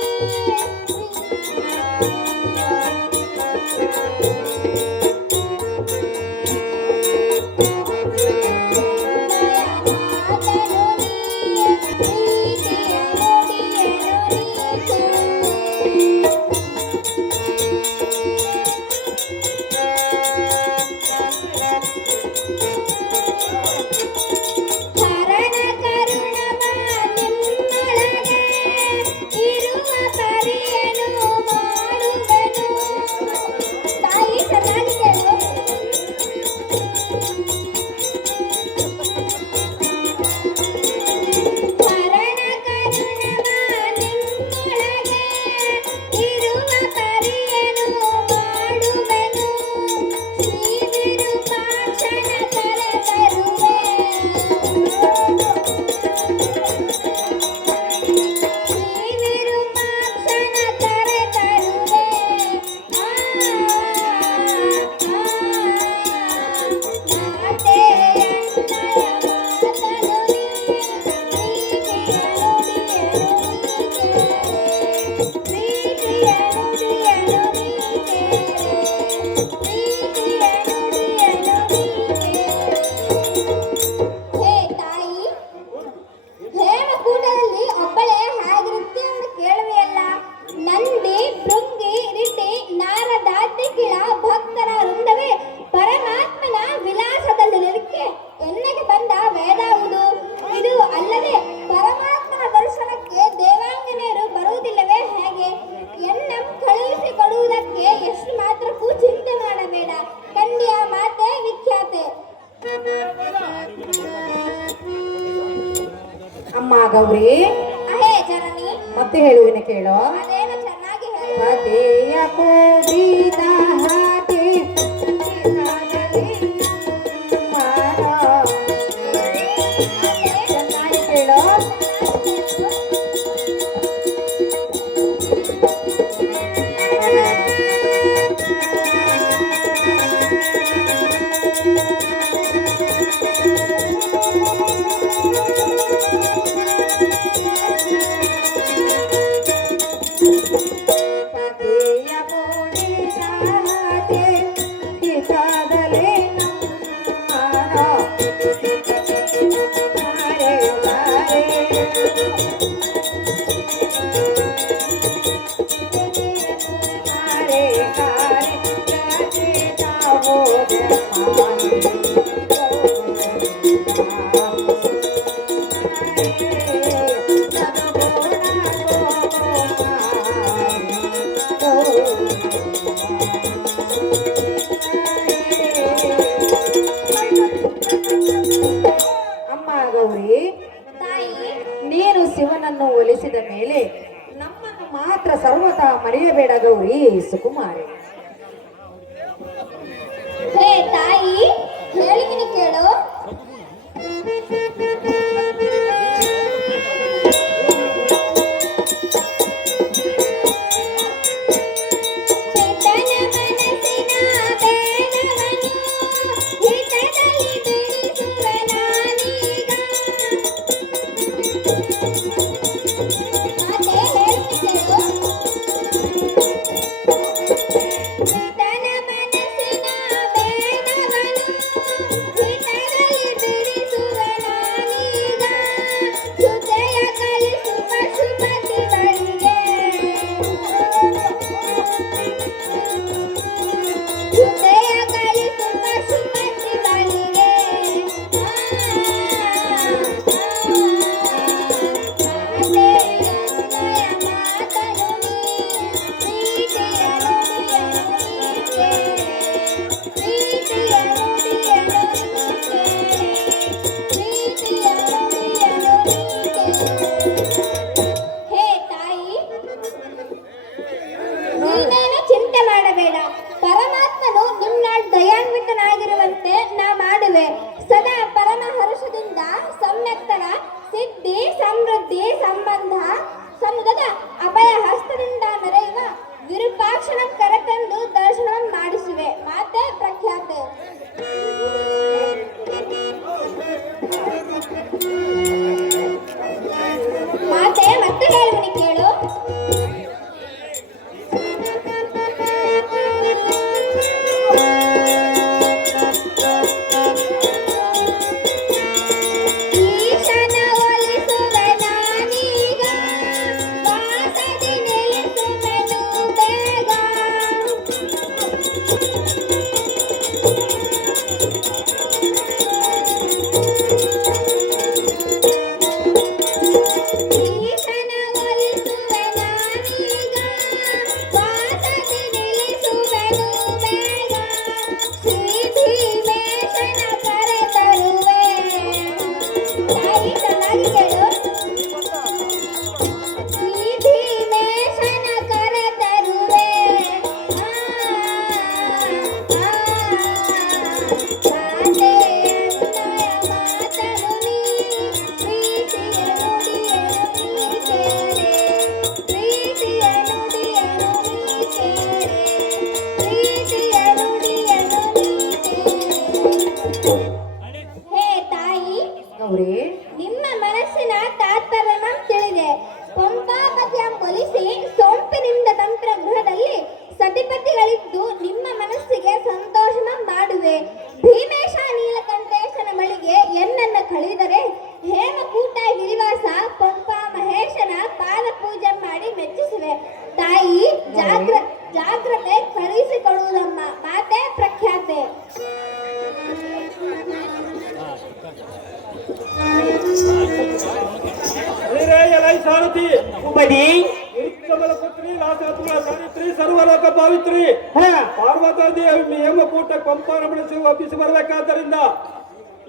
ಗೌರಿ ಅಹೇ ಜನನಿ, ಮತ್ತೆ ಹೇಳುವಿನ ಕೇಳೋ. ಅದೇನು ಚೆನ್ನಾಗಿ ಹೇಳು. ಪತಿಯ ಕೂಡಿದ ಹಾಗೆ ಚೆನ್ನಾಗಿ ಕೇಳೋ. ಪತಿಯ ಕೂಡಿದ ಹಾಗೆ ಹಿತದಲೇ ನಮ್ಮ ಅಮ್ಮ ಗೌರಿ, ತಾಯಿ, ನೀನು ಶಿವನನ್ನು ಒಲಿಸಿದ ಮೇಲೆ ನಮ್ಮನ್ನು ಮಾತ್ರ ಸರ್ವತಾ ಮರೆಯಬೇಡ ಗೌರಿ ಸುಕುಮಾರಿ. ಹೇ ತಾಯಿ, ಹೇಳಿಕೆನೆ ಕೇಳು. ಹಿತನ ಮನಸ್ಸಿನ ಬೇಡವನು ಹಿತದಲ್ಲಿ ಬಿಡಿಸುವ ನಾನೀಗ. ಮಾತೆ ಹೇಳಿಕೆ ಕೇಳು. ಹಿತನ ಮನಸ್ಸಿನ ಬೇಡವನು ಹಿತದಲ್ಲಿ ಬಿಡಿಸುವ ನಾನೀಗ. ಸುತೆಯ ಕಲಿಸುವ ಶುಭತಿಗಳಿಗೆ ಸುತೆಯ ಕಲಿಸುವ ಶುಭತಿಗಳಿಗೆ ಮಾತನು ಪ್ರೀತಿಯ ಹೇ ತಾಯಿ, ನೀನೇನು ಚಿಂತೆ ಮಾಡಬೇಡ. ಪರಮಾತ್ಮನು ನಿನ್ನ ದಯಾನ್ವಿತನಾಗಿರುವಂತೆ ನಾ ಮಾಡುವೆ. ಸದಾ ಪರಮ ಹರ್ಷದಿಂದ ಸಮ್ಯಕ್ತರ ಸಿದ್ಧಿ ಸಮೃದ್ಧಿ ಸಂಬಂಧ ಸಮುದದ ಅಭಯ ಹಸ್ತದಿಂದ ಮೆರೆಯುವ ವಿರೂಪಾಕ್ಷನ ಕರೆತಂದು ದರ್ಶನ ಮಾಡಿಸುವೆ. ಮಾತೆ ಪ್ರಖ್ಯಾತೆ. ಮಾತೆ ಮತ್ತೆ ಹೇಳುವನಿ ಕೇಳು. ಈಶನ ಒಲಿಸುವೆ ನಾನೀಗ, ವಾಸದಿ ನಿಲ್ಲಿಸುವೆನು ಬೇಗ. ಈಶನ ಒಲಿಸುವೆ ನಾನೀಗ, ವಾಸದಿ ನಿಲ್ಲಿಸುವೆನು ಬೇಗ. ಶ್ರೀ ಭೀಮೇಶನ ಕರೆ ತರುವೆ. ತಾಯಿ ಚೆನ್ನಾಗಿ ಕೇಳು. ಶ್ರೀ ಭೀಮೇಶನ ಕರೆ ತರುವೆ. ಮಾತೆ ಅನ್ನಯ ಮಾತನು ನೀ ಪ್ರೀತಿಯ ನುಡಿಯನು ನೀ ಕೇಳೆ. ಪ್ರೀತಿಯ ನುಡಿಯನು ನೀ ಕೇಳೆ. ಪ್ರೀತಿಯ ನುಡಿಯನು ನೀ ಕೇಳೆ. ಹೇ ತಾಯಿ, ಗೌರಿ ನಿಮ್ಮ ಮನಸ್ಸಿನ ತಾತ್ಪರ್ಯನ ತಿಳಿದೆ. ಪಂಪಾಪತಿಯ ಒಲಿಸಿ ಸೋಂಪಿನಿಂದ ತಂತ್ರ ಗೃಹದಲ್ಲಿ ಸತಿಪತಿಗಳಿದ್ದು ನಿಮ್ಮ ಮನಸ್ಸಿಗೆ ಸಂತೋಷನ ಮಾಡುವೆ. ಭೀಮೇಶ ನೀಲಕಂಠೇಶನ ಮಳಿಗೆ ಎನ್ನನ್ನು ಕಳೆದರೆ ಹೇಮಕೂಟ ಗಿರಿವಾಸ ಪಂಪಾ ಮಹೇಶನ ಪಾದ ಪೂಜೆ ಮಾಡಿ ಮೆಚ್ಚಿಸುವೆ. ತಾಯಿ, ಜಾಗ್ರತೆ ಕಳುಹಿಸಿಕೊಡುವುದಮ್ಮ. ಮಾತೆ ಪ್ರಖ್ಯಾತೆ. ಎಲೈ ಸಾರಥಿ, ಭೂಪತಿ, ಉತ್ತಮಲ ಪುತ್ರಿ ರಾಸರತ್ನ ಸಾವಿತ್ರಿ ಸರ್ವಲೋಕ ಪಾವಿತ್ರಿ ಹಾ ಪಾರ್ವತ ದೇವಿ ಹೇಮಕೂಟ ಪಂಪಾರಮಣ ಶಿವ ಒಪ್ಪಿಸಿ ಬರಬೇಕಾದ್ದರಿಂದ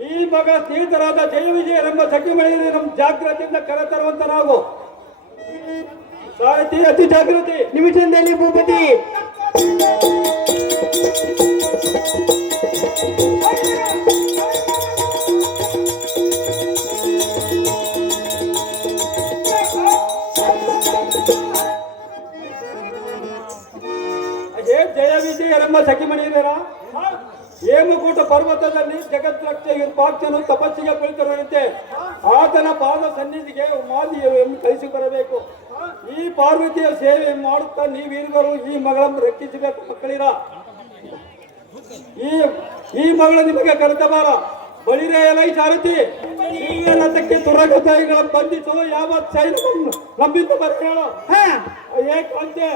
ಈ ಮಗ ಸ್ನೇಹಿತರಾದ ಜಯ ವಿಜಯರೆಂಬ ಸಖಿ ಮನೆಯಲ್ಲಿ ನಮ್ಮ ಜಾಗ್ರತೆಯಿಂದ ಕರೆತರುವಂತ ನಾವು ಸಾರಥಿ ಅತಿ ಜಾಗೃತಿ ನಿಮಿಷದಲ್ಲಿ ಭೂಪತಿ. ಅದೇ ಜಯ ವಿಜಯರೆಂಬ ಸಖಿ ಮನೆಯಲ್ಲಿರ ಹೇಮಕೂಟ ಪರ್ವತದಲ್ಲಿ ಜಗದ್ರಕ್ಷ ವಿರೂಪಾಕ್ಷನು ತಪಸ್ಸಿಗೆ ಕುಳಿತಿರುವಂತೆ ಆತನ ಪಾದ ಸನ್ನಿಧಿಗೆ ಮಾದಿಯನ್ನು ಕಳಿಸಿ ಬರಬೇಕು. ಈ ಪಾರ್ವತಿಯ ಸೇವೆ ಮಾಡುತ್ತಾ ನೀವೀರುವರು ಈ ಮಗಳನ್ನು ರಕ್ಷಿಸಬೇಕು ಮಕ್ಕಳಿರ. ಈ ಮಗಳು ನಿಮಗೆ ಕರೆತಬಾರ ಬಳಿರೆಯಲೈ ಸಾರಥಿ ರಥಕ್ಕೆ ತುರಗತಾಯಿಗಳ ಬಂಧಿಸುವ ಯಾವ ಸೈನ್ಯವನ್ನು ನಂಬಿದ್ದು ಬರೆಯೋಣ. ಏಕಂತೆ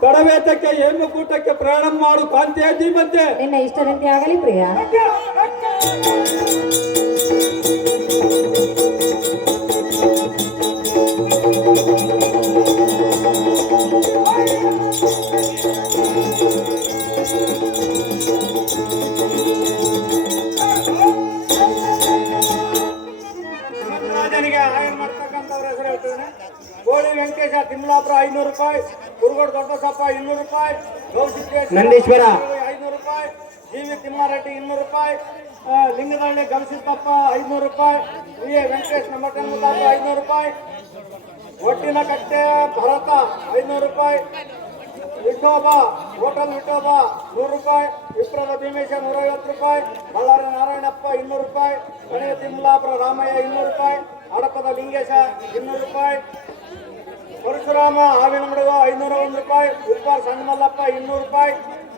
ತಡವೇತಕ್ಕೆ ಹೇಮಕೂಟಕ್ಕೆ ಪ್ರಯಾಣ ಮಾಡು ಕಾಂತಿಯ ದೀಪಂತೆ. ನಿನ್ನ ಇಷ್ಟದಂತೆ ಆಗಲಿ ಪ್ರಿಯ. ರಾಜನಿಗೆ ಆಯನ್ ಮಾಡ್ತಕ್ಕಂಥವ್ರ ಹೆಸರು ಹೇಳ್ತೇನೆ. ಗೋಳಿ ವೆಂಕಟೇಶ ತಿಮ್ಲಾಪುರ 500 ರೂಪಾಯಿ, ಕುರುಗೋಡು ದೊಡ್ಡಸಪ್ಪ 200 ರೂಪಾಯಿ, ಗೌಸಿದ್ದೇಶ್ವರ ನಂದೀಶ್ವರ 500 ರೂಪಾಯಿ, ಜಿ.ವಿ. ತಿಮ್ಮಾರೆಡ್ಡಿ 200 ರೂಪಾಯಿ, ಲಿಂಗದಳ್ಳಿ ಗವಿಸಿದ್ದಪ್ಪ 500 ರೂಪಾಯಿ, ವಿ.ಎ. ವೆಂಕಟೇಶ್ ನಮ್ಮಟನ್ ಮುದ್ದಾಪುರ 500 ರೂಪಾಯಿ, ಒಟ್ಟಿನ ಕಟ್ಟೆ ಭರತ 500 ರೂಪಾಯಿ, ವಿಠೋಬ ಹೋಟೆಲ್ ವಿಠೋಬ 100 ರೂಪಾಯಿ, ವಿಪ್ರದ ಭೀಮೇಶ 150 ರೂಪಾಯಿ, ಬಳ್ಳಾರಿ ನಾರಾಯಣಪ್ಪ 200 ರೂಪಾಯಿ, ಗಣೇಶ ತಿಮ್ಲಾಪುರ ರಾಮಯ್ಯ 200 ರೂಪಾಯಿ, ಹಡಪದ ಲಿಂಗೇಶ 200 ರೂಪಾಯಿ, ಪರಶುರಾಮ ಆವಿನಮಡುವ 501 ರೂಪಾಯಿ, ಉಪ್ಪಾರ್ ಸಣ್ಣ ಮಲ್ಲಪ್ಪ 200 ರೂಪಾಯಿ,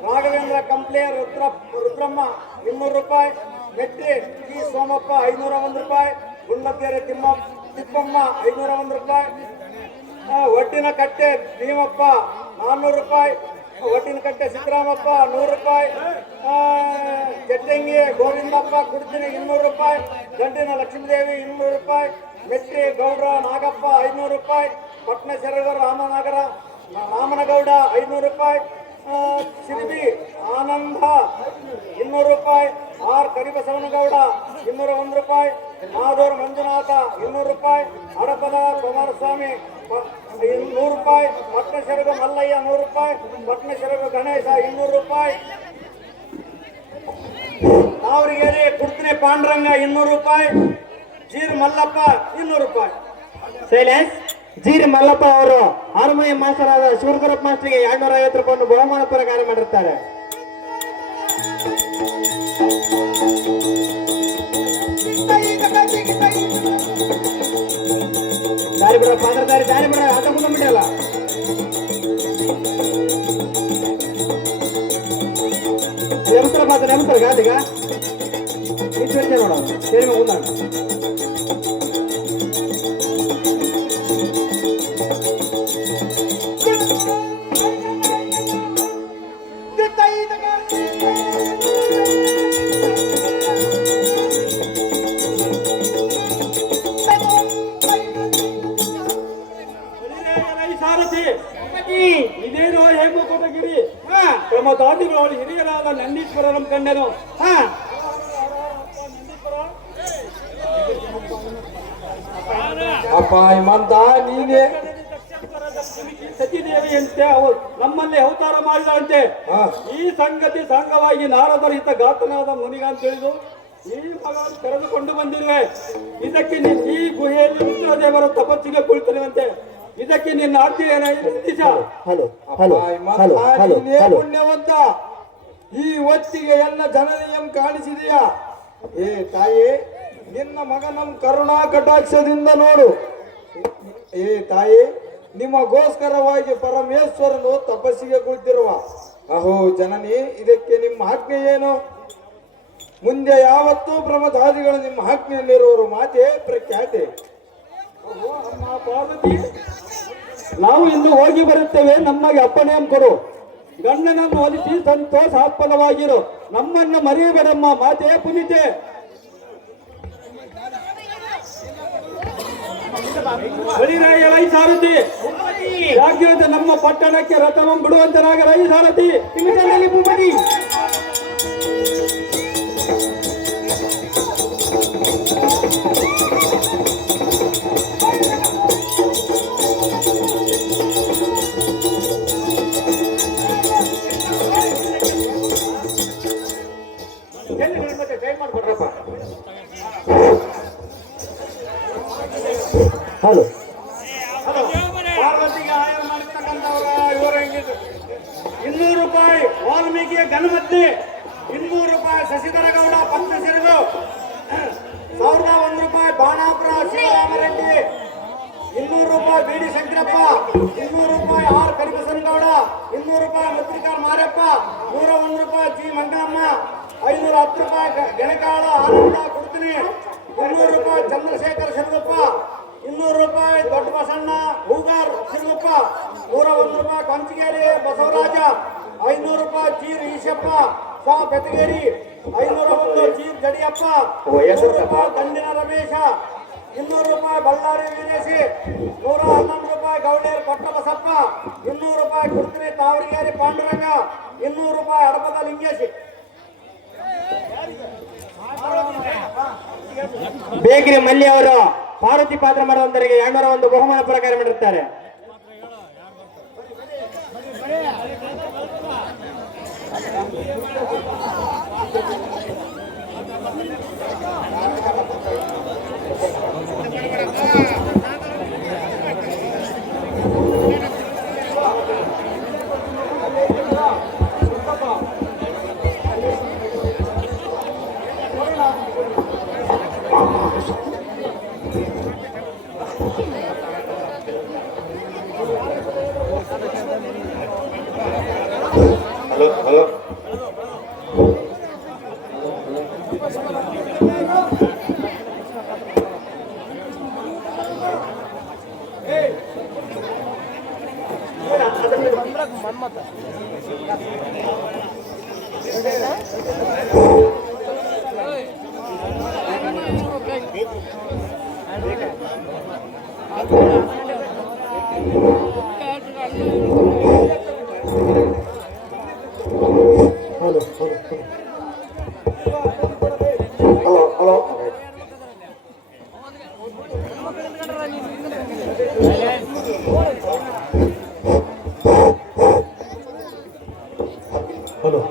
ರಾಘವೇಂದ್ರ ಕಂಪ್ಲೆ ರುದ್ರಮ್ಮ 200 ರೂಪಾಯಿ, ಮೆಟ್ರಿ ಟಿ ಸೋಮಪ್ಪ 501 ರೂಪಾಯಿ, ಗುಂಡದ್ದೇರೆ ತಿಪ್ಪಮ್ಮ 501 ರೂಪಾಯಿ, ಒಟ್ಟಿನ ಕಟ್ಟೆ ಭೀಮಪ್ಪ 400 ರೂಪಾಯಿ, ಒಟ್ಟಿನ ಕಟ್ಟೆ ಸಿದ್ದರಾಮಪ್ಪ 100 ರೂಪಾಯಿ, ಜಟ್ಟಂಗಿ ಗೋವಿಂದಪ್ಪ ಕುಡ್ತಿನಿ 200 ರೂಪಾಯಿ, ಗಂಟಿನ ಲಕ್ಷ್ಮೀದೇವಿ 200 ರೂಪಾಯಿ, ಮೆಟ್ರಿ ಗೌಡ್ರ ನಾಗಪ್ಪ 500 ರೂಪಾಯಿ, ಪಟ್ನ ಶರಗರ ರಾಮನಗೌಡ 500 ರೂಪಾಯಿ, ಶಿಲ್ಬಿ ಆನಂದ 200 ರೂಪಾಯಿ, ಆರ್ ಕರಿಬಸವನಗೌಡ 201 ರೂಪಾಯಿ, ಮಾಧೂರ್ ಮಂಜುನಾಥ 200 ರೂಪಾಯಿ, ಹಡಪದ ಕುಮಾರಸ್ವಾಮಿ 100 ರೂಪಾಯಿ, ಪಟ್ನ ಶರಗ ಮಲ್ಲಯ್ಯ 100 ರೂಪಾಯಿ, ಪಟ್ನ ಶರಗ ಗಣೇಶ 200 ರೂಪಾಯಿ, ತಾವರಿಗೇರಿ ಕುಡ್ತಿನಿ ಪಾಂಡುರಂಗ 200 ರೂಪಾಯಿ, ಜೀರ್ ಮಲ್ಲಪ್ಪ 200 ರೂಪಾಯಿ. ಸೈಲೆನ್ಸ್. ಜೀರಿ ಮಲ್ಲಪ್ಪ ಅವರು ಹಾರ್ಮೋನಿಯಂ ಮಾಸ್ಟರ್ ಆದ ಶಿವಗುರಪ್ಪ ಮಾಸ್ಟರ್ಗೆ 250 ರೂಪಾಯಿಯನ್ನು ಬಹುಮಾನ ಪ್ರಕಾರ ಮಾಡಿರ್ತಾರೆ. ದಾರಿ ಬಿಡ ಪಾತ್ರ ದಾರಿ ಬಿಡ ಆಟ ಮುಂದಲ್ಲ. ನಮಸ್ಕಾರ ಪಾತ್ರ ನಮಸ್ಕಾರ ಗಾದಿಗ ನೋಡ ಸರಿ ಮುಂದಾಡ. ಸಾರಥಿ ಇದೇನೋ ಹೇಮಕೂಟಗಿರಿ ಪ್ರಮದಾದಿಗಳು ಹಿರಿಯರಾದ ನಂದೀಶ್ವರನ ಕಂಡೆನು. ಅಪ್ಪ ಹಿಮಂತ ನೀನೇ ಸತಿದೇವಿ ಅಂತೆ ನಮ್ಮಲ್ಲಿ ಅವತಾರ ಮಾಡಿದಂತೆ ಈ ಸಂಗತಿ ಸಂಘವಾಗಿ ನಾರದರಹಿತ ಗಾತನಾದ ಮುನಿಗ ಅಂತ ತಿಳಿದು ಈ ಮಗಳನ್ನು ಕರೆದುಕೊಂಡು ಬಂದಿರುವೆ. ಇದಕ್ಕೆ ಈ ಗುಹೆಯಲ್ಲಿ ರುದ್ರದೇವರ ತಪಸ್ಸಿಗೆ ಕುಳಿತಿರುವಂತೆ ಇದಕ್ಕೆ ನಿನ್ನ ಆಜ್ಞೆ ಏನಾಗಿದೆ? ಹಲೋ ಹಲೋ ಹಲೋ ಹಲೋ ಪುಣ್ಯವಂತ, ಈ ಹೊತ್ತಿಗೆ ಎಲ್ಲ ಜನನಿಯಂ ಕಾಣಿಸಿದೆಯಾ? ಏ ತಾಯಿ, ನಿನ್ನ ಮಗ ನಮ್ಮ ಕರುಣಾ ಕಟಾಕ್ಷದಿಂದ ನೋಡು. ಏ ತಾಯಿ, ನಿಮಗೋಸ್ಕರವಾಗಿ ಪರಮೇಶ್ವರನು ತಪಸ್ಸಿಗೆ ಕುಳಿತಿರುವ. ಅಹೋ ಜನನಿ, ಇದಕ್ಕೆ ನಿಮ್ಮ ಆಜ್ಞೆ ಏನು? ಮುಂದೆ ಯಾವತ್ತೂ ಪ್ರಮದಾದಿಗಳು ನಿಮ್ಮ ಆಜ್ಞೆಯಲ್ಲಿರುವರು ಮಾತೆ ಪ್ರಖ್ಯಾತೆ. ಅಮ್ಮ ಪಾರ್ವತಿ, ನಾವು ಇನ್ನು ಹೋಗಿ ಬರುತ್ತೇವೆ. ನಮಗೆ ಅಪ್ಪಣೆ ಕೊಡು. ಗಂಡನನ್ನು ಒಲಿಸಿ ಸಂತೋಷಾತ್ಮಕವಾಗಿರು. ನಮ್ಮನ್ನು ಮರೆಯಬೇಡಮ್ಮ ಮಾತೆ ಪುನಿತೆ. ರೈ ಸಾರಥಿ, ಜಾಗ್ರತೆ, ನಮ್ಮ ಪಟ್ಟಣಕ್ಕೆ ರಥವನ್ನು ಬಿಡುವಂತನಾಗ ರೈ ಸಾರಥಿ. ನಿಮಿಷದಲ್ಲಿ ಭೂಪತಿ. ಹಲೋ ಅದು ಪಾರ್ವತಿಗೆ ಆಯ ಮಾಡಿರ್ತಕ್ಕಂಥವ್ರ ಇವರು ಹೆಂಗಿದ್ರು 200 ರೂಪಾಯಿ ವಾಲ್ಮೀಕಿಯ ಗಣಮತ್ತಿ, 200 ರೂಪಾಯಿ ಶಶಿಧರ ಗೌಡ ಪತ್ನಿ ಸಿರಿದು, 1001 ರೂಪಾಯಿ ಬಾಣಾಪುರ ಶಿವರಾಮರೆಡ್ಡಿ, 200 ರೂಪಾಯಿ ಬಿಡಿ ಶಂಕರಪ್ಪ, 200 ರೂಪಾಯಿ ಆರ್ ಕರಿಬಸನಗೌಡ, 200 ರೂಪಾಯಿ ಮುತ್ರಿಕಾರ್ ಮಾರಪ್ಪ, 101 ರೂಪಾಯಿ ಜಿ ಮಂಗಮ್ಮ, 510 ರೂಪಾಯಿ ಗೆಣಕಾಳ ಆನಂದ ಕೊಡ್ತೀನಿ, 200 ರೂಪಾಯಿ ಚಂದ್ರಶೇಖರ್ ಶಿರಗಪ್ಪ, 200 ರೂಪಾಯಿ ದೊಡ್ಡ ಬಸಣ್ಣ ಹೂಗಾರ್ ಶಿರಗಪ್ಪ, 101 ರೂಪಾಯಿ ಕಂಚಿಗೇರಿ ಬಸವರಾಜ, 500 ರೂಪಾಯಿ ಚೀರ್ ಈಶಪ್ಪ ಸಾ ಬೆತಗೇರಿ, 501 ಚೀರ್ ಜಡಿಯಪ್ಪ, 100 ರೂಪಾಯಿ ದಂಡಿನ ರಮೇಶ, 200 ರೂಪಾಯಿ ಬಳ್ಳಾರಿ ವೀರೇಶಿ, 111 ರೂಪಾಯಿ ಗೌಡೇರ್ ಕೊಟ್ಟ ಬಸಪ್ಪ, 200 ರೂಪಾಯಿ ಕುಡ್ತಿನಿ ತಾವರಿಗೇರಿ ಪಾಂಡುರಂಗ, 200 ರೂಪಾಯಿ ಹಡಪದ ಲಿಂಗೇಶಿ. ಬೇಕರಿ ಮಲ್ಲಿ ಅವರು ಪಾರ್ವತಿ ಪಾತ್ರ ಮಾಡುವಂತರಿಗೆ 201 ಬಹುಮಾನ ಪ್ರಕಾರ ಮಾಡಿರುತ್ತಾರೆ. ಹಲೋ ಹಲೋ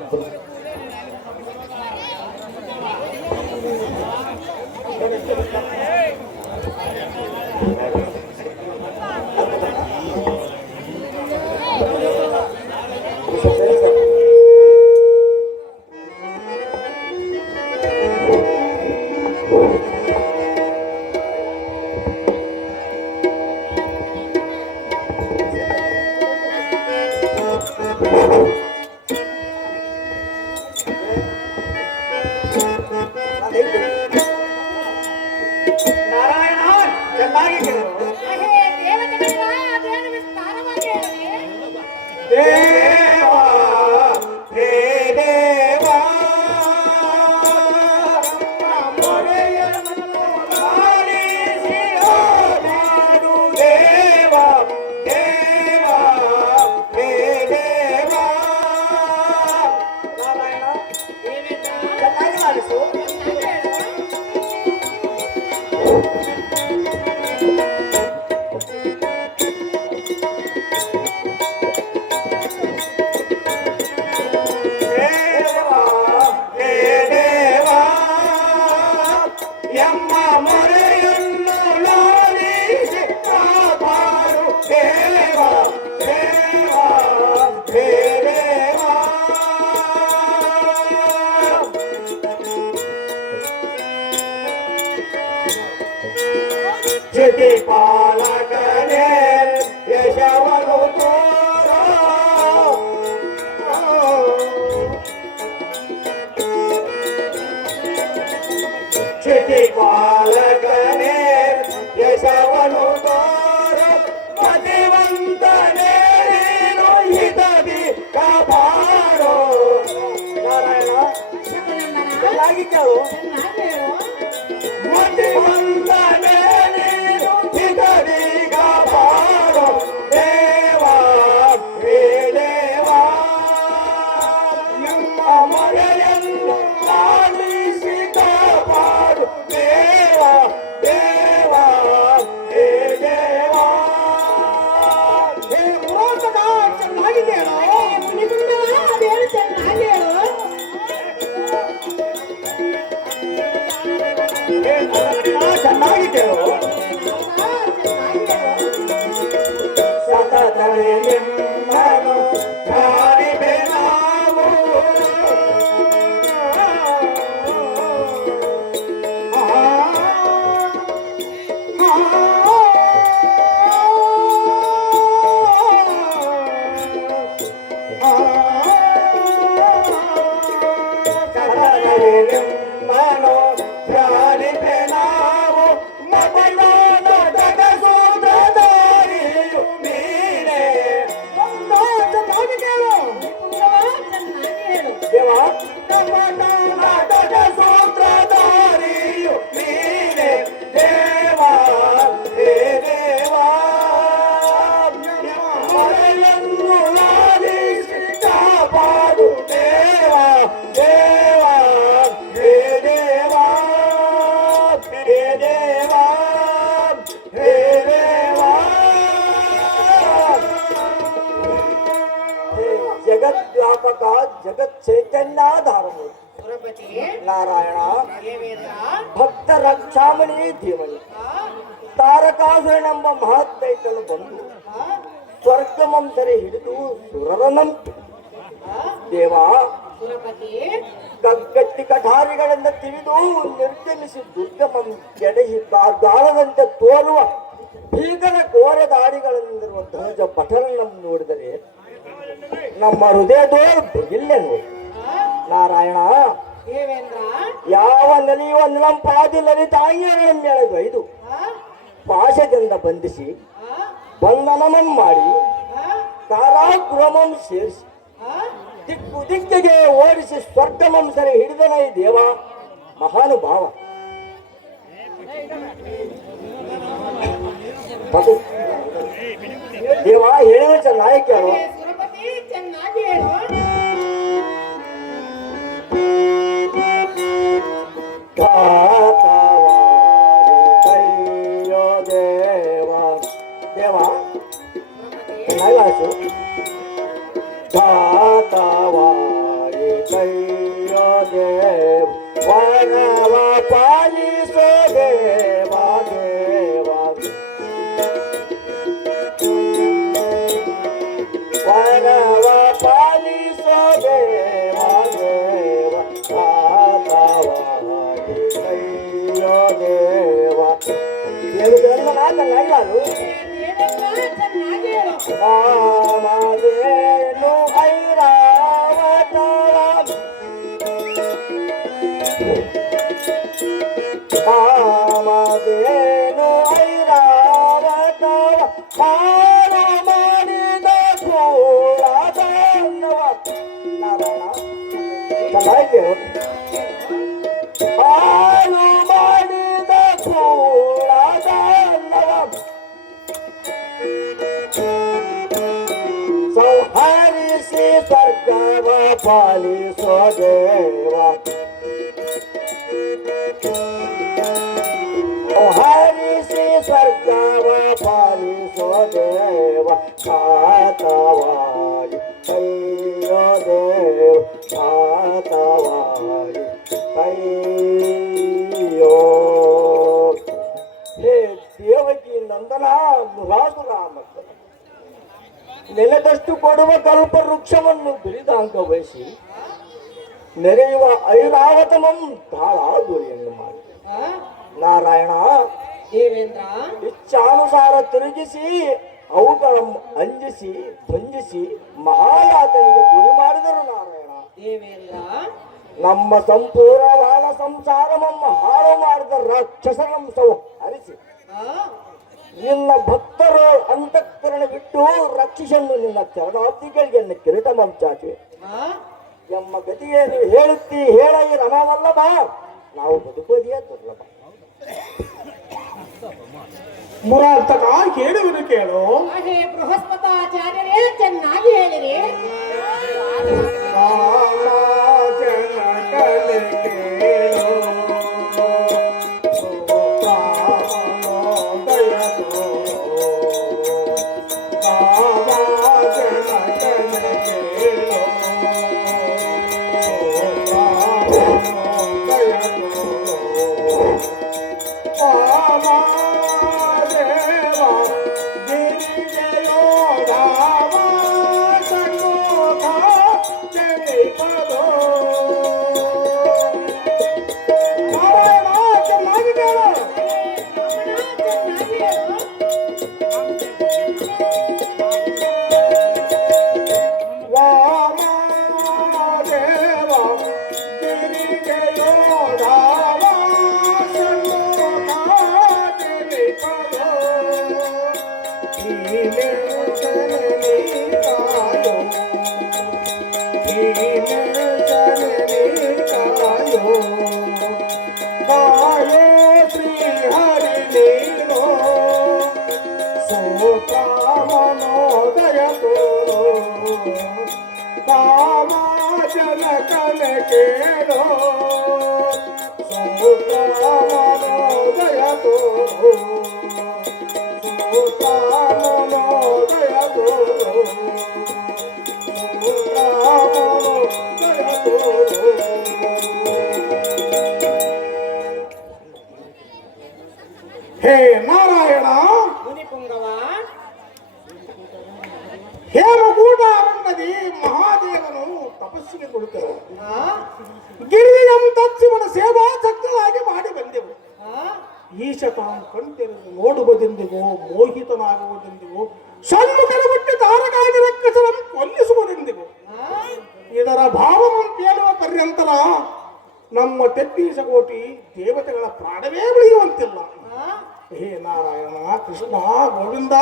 ನಾರಾಯಣ ಚೆನ್ನಾಗಿ ಕೇಳು. ಅದೇನು ವಿಸ್ತಾರವಾಗಿ ಹೇಳಿ. ದೇವಾ ಹೇ ದೇವಾ ಮೊರೆಯನ್ನು ಲಾಲಿಸಿರೋ ನಾಡು ದೇವಾ ದೇವಾ ಹೇ ದೇವಾ. ನಾರಾಯಣ ಚೆನ್ನಾಗಿ ಮಾಡಿಸು. ಜೊತೆ ಪಾಲಕನೇ ಯಶವನು ತೋರೋ ಜೊತೆ ಪಾಲಕನೇ ಯಶವನು ತೋರೋ ಮತಿವಂತನೇ ನೀನು ಹಿತದಿ ಕಾಪಾಡೋ. ನಾರಾಯಣ ಚೆನ್ನಾಗಿ ಕೇಳು. ಮತಿವಂತನೇ ನೀನು ಹಿತದಿ ಕಾಪಾಡೋ ದೇವಾ ಹೇ ದೇವಾ. ನಿಮ್ಮ ಮರೆಯನ್ನು ಲಾಲಿಸಿ ಕಾಪಾಡು ದೇವಾ ದೇವಾ ಹೇ ದೇವಾ. ಹೇ ಪುರಾತನ ಚೆನ್ನಾಗಿ ಕೇಳು. ಅದೇನು ಚೆನ್ನಾಗಿ ಹೇಳು. ಮನೋ ಪ್ರಾಣಿಪೆ ನಾವು ಮಮಲಾನ ಜಗಸೂತ್ರಧಾರಿಯು ನೀನೇ. ಚೆನ್ನಾಗಿ ಕೇಳು ದೇವ. ಮಮಲಾನ ಜಗಸೂತ್ರಧಾರಿಯು ನೀನೇ ದೇವ. ಹೇ ದೇವ ಮರೆಯನ್ನು ಲಾಲಿಸಿ ಕಾಪಾಡು ದೇವ ದೇವ. ಹೇ ದೇವ ಹೇ ದೇವ ಹೇ ದೇವ. ಹೇ ಜಗದ್ವ್ಯಾಪಕ ಜಗತ್ ಚೈತನ್ಯಾಧಾರವು ನಾರಾಯಣ ಭಕ್ತ ರಕ್ಷಾಮಣಿ ಧೀಮಣಿ ತಾರಕಾಸುರನೆಂಬ ಮಹತ್ತೈತನು ಬಂದು ಸ್ವರ್ಗಮಂಸರೆ ಹಿಡಿದು ಸುರರನಂತೆ ದೇವ ಕಗ್ಗಟ್ಟಿ ಕಠಾರಿಗಳಿಂದ ತಿಳಿದು ನಿರ್ಗಮಿಸಿ ದುರ್ಗಮಂ ಕೆಡಹಿ ಗಾಳದಂತೆ ತೋರುವ ಭೀಕರ ಘೋರ ದಾರಿಗಳಿಂದಿರುವ ಧ್ವಜ ಪಠನವನ್ನು ನೋಡಿದರೆ ನಮ್ಮ ಹೃದಯದೋ ಇಲ್ಲೆನು ನಾರಾಯಣ. ಯಾವ ನಲಿಯುವ ನಿಲಂಪಾದಿ ಲಲಿತಾಂಗಿಯೊಳಗೈದು ಪಾಶದಿಂದ ಬಂಧಿಸಿ ಬಂಧನಮಂ ಮಾಡಿ ಕಾರಾಗೃಹಮಂ ಸೇರಿಸಿ ದಿಕ್ಕು ದಿಕ್ಕಿಗೆ ಓಡಿಸಿ ಸ್ವರ್ಗಮಂಸರೆ ಹಿಡಿದನೇ ದೇವ ಮಹಾನುಭಾವ. ದೇವ ಹೇಳುವ ಚೆನ್ನಾಗಿ ಕೇಳು. ಕೈಯೋ ದೇವ ದೇವ ಚೆನ್ನಾಗಾಸು. ಧಾತವಾರಿ ಕೈಯೋ ದೇವ ವನವ ಪಾಲಿಸೋ ದೇವ ದೇವ. ವನವ ಪಾಲಿಸೋ ದೇವ ದೇವ. ಧಾತವಾರಿ ಕೈಯೋ ದೇವ ದೇವರನ್ನ ನಾನು ನೈಲಾರು. ಕಾಮಧೇನು ಐರಾವತವ ಕಾಮಧೇನು ಐರಾವತವ ಹಾಳು ಮಾಡಿದ ಕೂಳದನ್ನವ ನಾರಾಯಣ ಚೆನ್ನಾಗಿ ಹಾಳು ಮಾಡಿದ ಕೂಳದನ್ನವ ಸಂಹರಿಸಿ ಸ್ವರ್ಗವ ಪಾಲಿಸೋ ದೇವ. ಸಂಹರಿಸಿ ಸ್ವರ್ಗವ ಪಾಲಿಸೋ ದೇವ. ಆತವಾಯಿ ಕೈಯೋ ದೇವ ಆತವಾಯಿ ಕೈಯೋ. ಹೇ ದೇವಕಿ ನಂದನ ಮುರಾಸುರ ಮಕ್ಕಳು ನೆಲದಷ್ಟು ಕೊಡುವ ಕಲ್ಪ ವೃಕ್ಷವನ್ನು ಬಿರಿದಾಂಗ ವಹಿಸಿ ನೆರೆಯುವ ಐರಾವತಮಂ ತಾಳಾಗುರಿಯನ್ನು ಮಾಡಿ ನಾರಾಯಣ ಇಚ್ಛಾನುಸಾರ ತಿರುಗಿಸಿ ಅವುಗಳನ್ನು ಅಂಜಿಸಿ ಭಂಜಿಸಿ ಮಹಾಯಾತನಿಗೆ ಗುರಿ ಮಾಡಿದರು ನಾರಾಯಣ. ನಮ್ಮ ಸಂಪೂರ್ಣವಾದ ಸಂಸಾರವನ್ನ ಹಾಳು ಮಾಡಿದ ರಾಕ್ಷಸನಂಶವು ಹರಿಸಿ ನಿನ್ನ ಭಕ್ತರು ಅಂತಃಕರಣ ಬಿಟ್ಟು ರಕ್ಷಿಸನ್ನು ನಿನ್ನ ಚರಣಾರ್ಥಿಗಳಿಗೆ ಕಿರೀಟ ಮಂಚಾಚಿ ಎಂಬ ಗತಿಯೇ ನೀವು ಹೇಳುತ್ತಿ ಹೇಳ ಈ ರಮವಲ್ಲಭ ನಾವು ಬದುಕೋದಿಯೇ ದುರ್ಲಭ. ಮುರಾರ್ತಕ ಹೇಳುವುದು ಕೇಳು. ಬೃಹಸ್ಪತಾಚಾರ್ಯರೇ ಚೆನ್ನಾಗಿ ಹೇಳಿರಿ. ಗಿರಿಜಯೋಧಾವ ಕಾಯೋ ಕಾಯೋ ಶ್ರೀ ಹರಿ ನೀನೋ ಸೋತ ಮನೋದಯ ತೋರೋ ಕಾಮ ಜನಕನ ಕೇಳೋ ಸೋತ ಮನೋದಯ ತೋರೋ ಸೋತ ಮನೋದಯ ತೋರೋ ಹೇ ನಾರಾಯಣ ಮುನಿಪುಂಗವ ಹೇಮಕೂಟ ಅರಣ್ಯದಿ ಮಹಾದೇವನು ತಪಸ್ಸಿಗೆ ಕುಳಿತರು ಆ? ಗಿರಿಯಂ ತತ್ಸಿವನ ಸೇವಾ ಚಕ್ರವಾಗಿ ಮಾಡಿ ಬಂದೆವು ಆ? ಈಶ ತಾನು ಕಣ್ತೆರೆದು ನೋಡುವುದೆಂದಿಗೋ ಮೋಹಿತನಾಗುವುದೆಂದಿಗೋ ಸನ್ಮುಖನ ಬಿಟ್ಟು ತಾರಕಾಗಿ ರಕ್ಕಸರನ್ನು ಕೊಲ್ಲಿಸುವುದೆಂದಿಗೋ ಆ? ಇದರ ಭಾವವನ್ನು ಕೇಳುವ ಪರ್ಯಂತರ ನಮ್ಮ ತೆತ್ತೀಶ ಕೋಟಿ ದೇವತೆಗಳ ಪ್ರಾಣವೇ ಉಳಿಯುವಂತಿಲ್ಲ ಆ? ಹೇ ನಾರಾಯಣ ಕೃಷ್ಣ ಗೋವಿಂದ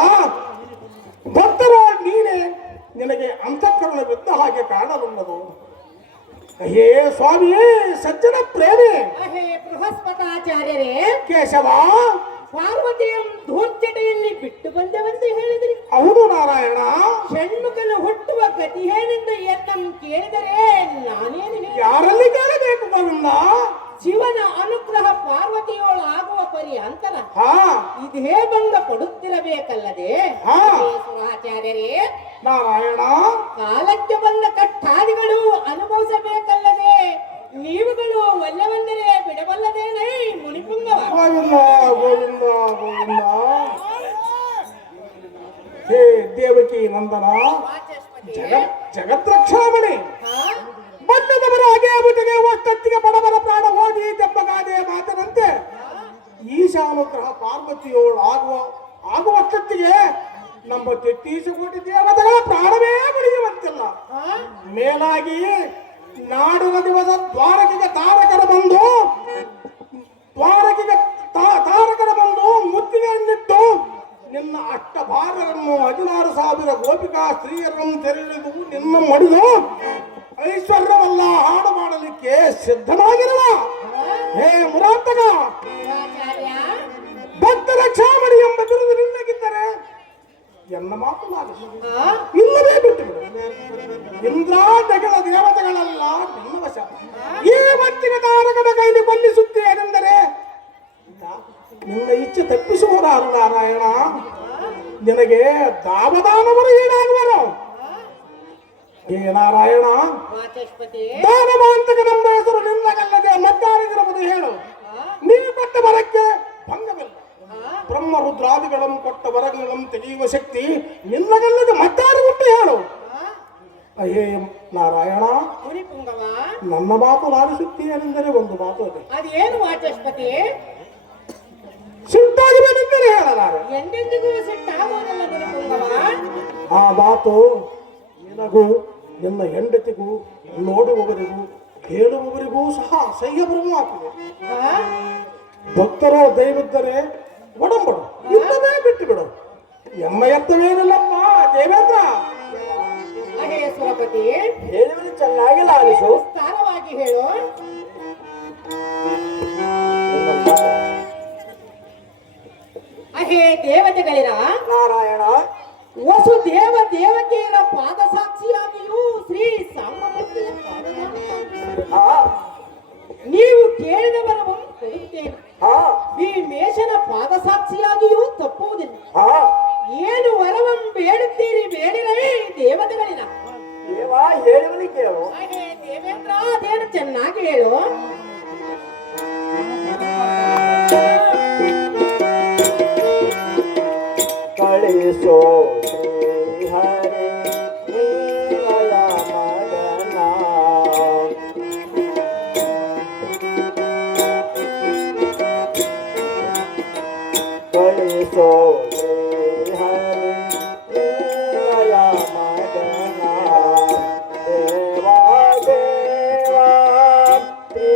ಭಕ್ತರ ನೀನೇ ನಿನಗೆ ಅಂತಃಕರಣ ಬಿದ್ದ ಹಾಗೆ ಕಾಣಲುಳ್ಳದು ಹೇ ಸ್ವಾಮಿಯೇ ಸಜ್ಜನ ಪ್ರೇಮಿ ಅಹೇ ಬೃಹಸ್ಪತಾಚಾರ್ಯರೇ, ಕೇಶವ ಪಾರ್ವತಿಯ ಧೂರ್ಜಟೆಯಲ್ಲಿ ಬಿಟ್ಟು ಬಂದೆವೆಂದು ಹೇಳಿದ್ರಿ. ಹೌದು ನಾರಾಯಣ ಷಣ್ಮುಖನ ಹುಟ್ಟುವ ಗತಿ ಏನೆಂದು ಎನ್ನಂ ಕೇಳಿದರೆ ನಾನೇನು ಹೇಳಿ? ಯಾರಲ್ಲಿ ಕೇಳಬೇಕು ಗೋವಿಂದ ಶಿವನ ಅನುಗ್ರಹ ಪಾರ್ವತಿಯೋಳು ಆಗುವ ಪರ್ಯಂತರ ಹಾ ಇದೇ ಭಂಗ ಪಡುತ್ತಿರಬೇಕಲ್ಲದೆ ಹಾ. ಸುರಾಚಾರ್ಯರೇ, ನಾರಾಯಣ ಕಾಲಕ್ಕೆ ಬಂದ ಕಟ್ಟಾದಿಗಳು ಅನುಭವಿಸಬೇಕಲ್ಲದೆ ನೀವುಗಳು ಒಲ್ಲೆವಂದರೆ ಬಿಡಬಲ್ಲದೇನೈ ಮುನಿಪುಂಗವ? ಗೋವಿಂದ ಗೋವಿಂದ ಗೋವಿಂದ ಹೇ ದೇವಕಿ ನಂದನ ಜಗತ್ರಕ್ಷಾಮಣಿ ಹಾ? ಬಣ್ಣದವರ ಹಾಗೆ ಬುಟಿಗೆ ಒಟ್ಟೊತ್ತಿಗೆ ಬಡವರ ಪ್ರಾಣ ಹೋಗಿ ದೆಬ್ಬಗಾದೆ ಮಾತನಂತೆ ಈಶಾನುಗ್ರಹ ಪಾರ್ವತಿಯೋಳು ಆಗುವಷ್ಟೊತ್ತಿಗೆ ನಮ್ಮ ತೆತ್ತೀಸ ಕೋಟಿ ದೇವತೆಗಳ ಪ್ರಾಣವೇ ಉಳಿಯುವಂತಿಲ್ಲ. ಹಾ? ಮೇಲಾಗಿ ನಾಡುವ ದಿವಸ ದ್ವಾರಕೆಗೆ ತಾರಕರ ಬಂದು ಮುತ್ತಿಗೆಯನ್ನಿಟ್ಟು ನಿನ್ನ ಅಷ್ಟಭಾರರನ್ನು 16,000 ಗೋಪಿಕಾ ಸ್ತ್ರೀಯರನ್ನು ತೆರೆದು ನಿನ್ನ ಮಡಿದು ಐಶ್ವರ್ಯವಲ್ಲ ಹಾಡು ಮಾಡಲಿಕ್ಕೆ ಸಿದ್ಧವಾಗಿರುವ ಹೇ ಮುರಾಂತಕ ಸುರಾಚಾರ್ಯ, ಭಕ್ತರ ಕ್ಷಾಮಣಿ ಎಂಬ ಬಿರುದು ನಿನ್ನಗಿದ್ದರೆ ಎನ್ನ ಮಾತು ನಾನು ಹಾ? ಇಲ್ಲವೇ ಬಿಟ್ಟು ಬಿಡು. ಇಂದ್ರಾದಗಳ ದೇವತೆಗಳೆಲ್ಲ ನಿನ್ನ ವಶ. ಈ ಮತ್ತಿಗೆ ತಾರಕದ ಕೈಲಿ ಕೊಲ್ಲಿಸುತ್ತೇನೆಂದರೆ ನಿನ್ನ ಇಚ್ಛೆ ತಪ್ಪಿಸುವರಾರು ನಾರಾಯಣ. ನಿನಗೆ ದಾವದಾನವರು ಈಡಾಗುವರು. ಹೇ ನಾರಾಯಣ, ವಾಚಸ್ಪತಿ, ದಾನವಾಂತಕ ನಮ್ಮ ಹೆಸರು ನಿನ್ನಗಲ್ಲದೆ ಮತ್ತಾರಿಗಿರಬಹುದು ಹೇಳು. ನೀವು ಕೊಟ್ಟ ವರಕ್ಕೆ ಭಂಗವಿಲ್ಲ. ಬ್ರಹ್ಮ ರುದ್ರಾದಿಗಳನ್ನು ಕೊಟ್ಟ ವರಗಳನ್ನು ತೆಗೆಯುವ ಶಕ್ತಿ ನಿನ್ನಗಲ್ಲದೆ ಮತ್ತಾರಿಗುಂಟು ಹೇಳು. ಹೇ ನಾರಾಯಣ, ಮುನಿಪುಂಗವ, ನನ್ನ ಮಾತು ಲಾಲಿಸುತ್ತೀನೆಂದರೆ ಒಂದು ಮಾತು ಅದೇ. ಅದೇನು ವಾಚಸ್ಪತಿ? ಸಿಟ್ಟಾಗಿಬೇನೆಂದರೆ ಹೇಳಲಾರೆ. ಎಂದೆಂದಿಗೂ ಸಿಟ್ಟಾಗುವುದಲ್ಲ ಮುನಿಪುಂಗವ. ಆ ಮಾತು ನಿನಗೂ ನಿನ್ನ ಹೆಂಡತಿಗೂ ನೋಡುವವರಿಗೂ ಕೇಳುವವರಿಗೂ ಸಹ ಅಸಹ್ಯ ಬರುವಾಗಿದೆ. ಹಾ? ಭಕ್ತರು ದಯವಿದ್ದರೆ ಒಡಂಬಡು, ಇಲ್ಲವೇ ಬಿಟ್ಟು ಬಿಡು. ಎಮ್ಮ ಎತ್ತವೇನಿಲ್ಲಪ್ಪ ದೇವೇಂದ್ರ. ಅಹೇ ಸುರಪತಿ, ಹೇಳಿದ್ರೆ ಚೆನ್ನಾಗಿಲ್ಲ ಅನಿಸು. ವಿಸ್ತಾರವಾಗಿ ಹೇಳು. ಅಹೇ ದೇವತೆಗಳಿರ ನಾರಾಯಣ, ವಸುದೇವ ದೇವಕಿಯರ ಪಾದ ಸಾಕ್ಷಿಯಾಗಿಯೂ ಶ್ರೀ ಸಾಂಬಮೂರ್ತಿಯ ನೀವು ಕೇಳಿದ ವರವನ್ನು ಕೊಡುತ್ತೇನೆ. ಈ ಮೇಷನ ಪಾದ ಸಾಕ್ಷಿಯಾಗಿಯೂ ತಪ್ಪುವುದಿಲ್ಲ. ಏನು ವರವನ್ನು ಬೇಡುತ್ತೀರಿ ಬೇಡಿರೇ ದೇವತೆಗಳಿನ. ಹಾಗೆ ದೇವೇಂದ್ರ ಅದೇನು ಚೆನ್ನಾಗಿ ಹೇಳು. ಕಳಿಸೋ ಹರಿ ನೀಲಯ ಮಗನ ಕಳಿಸೋ ಹರಿ ನೀಲಯ ಮಗನ ದೇವಾ ದೇವಾ ಶ್ರೀ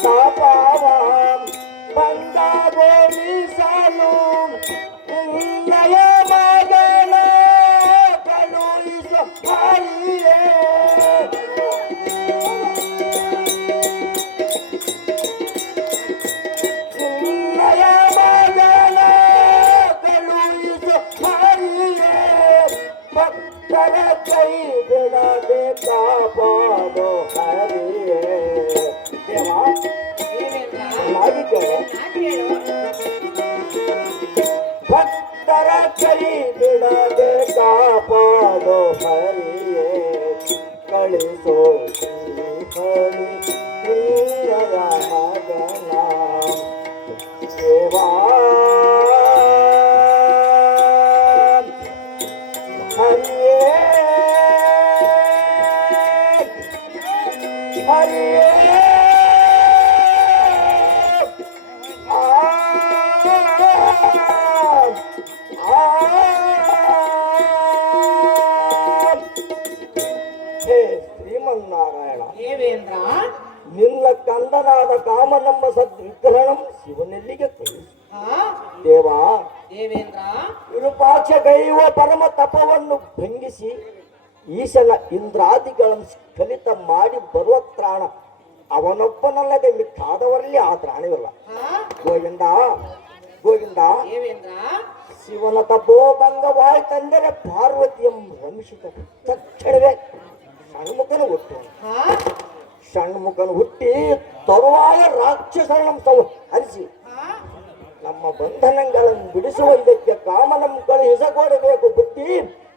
ತಾಪಾವ ಬಂದ ಬೋಲಿಸಲು ಇಲ್ಲಯ ಮಗಳ ಕಳುಹಿಸ ಹರಿಯೇ ಇಲ್ಲಯ ಮಗಳ ಕಳುಹಿಸ ಹರಿಯೇ ಭಕ್ತರ ಕೈ ಬಿಡದೆ ಕಾಪಾಡೋ ಹರಿಯೇ ದೇವಾ ಭಕ್ತರ ಕೈ ಬಿಡದೆ ಕಾಪಾಡೋ ಹರಿಯೇ ಕಳಿಸೋ ಹರಿ ಪ್ರಿಯಯ ಮಗನ ದೇವಾ ಹರಿಯೇ ಹರಿಯೇ ಶ್ರೀಮನ್ನಾರಾಯಣ ದೇವೇಂದ್ರ ನಿನ್ನ ಕಂದನಾದ ಕಾಮನಮ್ಮ ಸದ್ವಿಗ್ರಹಣಂ ಶಿವನೆಲ್ಲಿಗೆ ಕಳಿಸು ಆ ದೇವಾ ದೇವೇಂದ್ರ ವಿರೂಪಾಕ್ಷ ಗೈವ ಪರಮ ತಪವನ್ನು ಭಂಗಿಸಿ ಈಶನ ಇಂದ್ರಾದಿಗಳನ್ನು ಸ್ಖಲಿತ ಮಾಡಿ ಬರುವ ತ್ರಾಣ ಅವನೊಬ್ಬನಲ್ಲದೆ ಮಿಕ್ಕಾದವರಲ್ಲಿ ಆ ತ್ರಾಣವಿಲ್ಲ ಗೋವಿಂದ ಗೋವಿಂದ ದೇವೇಂದ್ರ ಶಿವನ ತಪೋಭಂಗವಾಯ್ತೆಂದರೆ ಪಾರ್ವತಿಯ ವಂಶಿತ ತಕ್ಷಣವೇ ಷಣ್ಮುಖನ ಹುಟ್ಟು ಷಣ್ಮುಖನು ಹುಟ್ಟಿ ತರುವಾಯ ರಾಕ್ಷಸರನ್ನು ಹರಿಸಿ ನಮ್ಮ ಬಂಧನಗಳನ್ನು ಬಿಡಿಸುವ ಇದಕ್ಕೆ ಕಾಮನಂ ಕಳುಹಿಸಕೊಡಬೇಕು ಬುದ್ಧಿ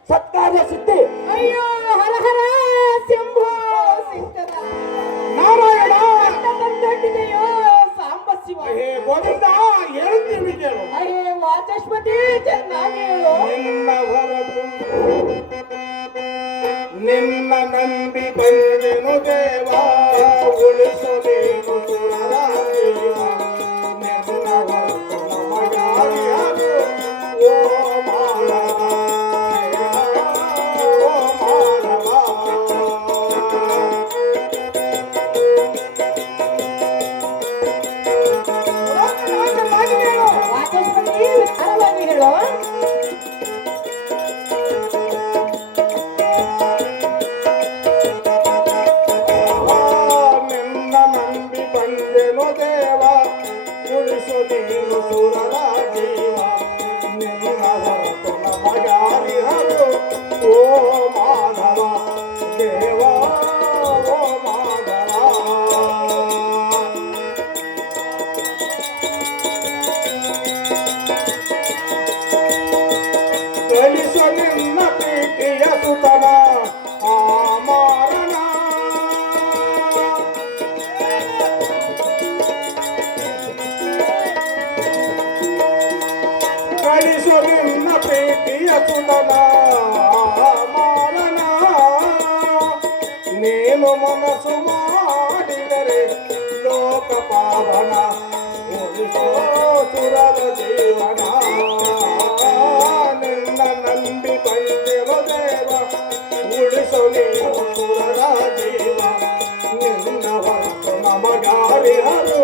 ಸತ್ಕಾರ್ಯ ಸಿದ್ಧಿ. ಅಯ್ಯೋ ಹರ ಹರ ಶಂಭೋ ಸಿದ್ಧರ ನಾರಾಯಣ ತಂದೊಡ್ಡಿದೆಯೋ ಸಾಂಬ ಶಿವ ಹೇ ಗೋವಿಂದ ಹೇಳ್ತೀವಿ ಕೇಳು. ಅಯ್ಯೋ ವಾಚಸ್ಪತಿ ಚೆನ್ನಾಗಿ ಹೇಳು ನಿನ್ನ ಹೊರತು ನಿನ್ನ ನಂಬಿ ಬಂದೆನು ದೇವಾ ಉಳಿಸಲೇನು ಸುರರ ದೇವ ನಿನ್ನ ಹೊರತು ನಮಗಾರಿಯಾರು ಓ ಮಾನವ ಓ ಮಾನವ ವಾಚಸ್ಪತಿ ವಿಚಾರವಾಗಿ ಹೇಳು ನಿನ್ನ ನಂಬಿ ಬಂದೆನು ದೇವ ಉಳಿಸು ನೀನು ಸುರರ ಜೀವ ನಿನ್ನ ಹೊರತು ನಮಗಾರಿಹರು ಓ ಮಾನವ ದೇವ ಓ ಮಾನವ ಕಳಿಸು ನಿನ್ನ ಪ್ರೀತಿಯ ಸುತನ ಆ ಮಾರನ ಕಳಿಸು ನಿನ್ನ ಪ್ರೀತಿಯ ಸುತನ ಆ ಮಾರನ ನೀನು ಮನಸ್ಸು ಮಾಡಿದರೆ ಲೋಕ ಪಾವನ ಉಳಿಸೋ ಸುರದ ಜೀವನ ನಿನ್ನ ನಂಬಿ ಬಂದಿರೋ ದೇವ ಉಳಿಸೋ ನೀನು ಸುರರ ಜೀವ ನಿನ್ನ ಹೊರತು ನಮಗಾರಿಹರು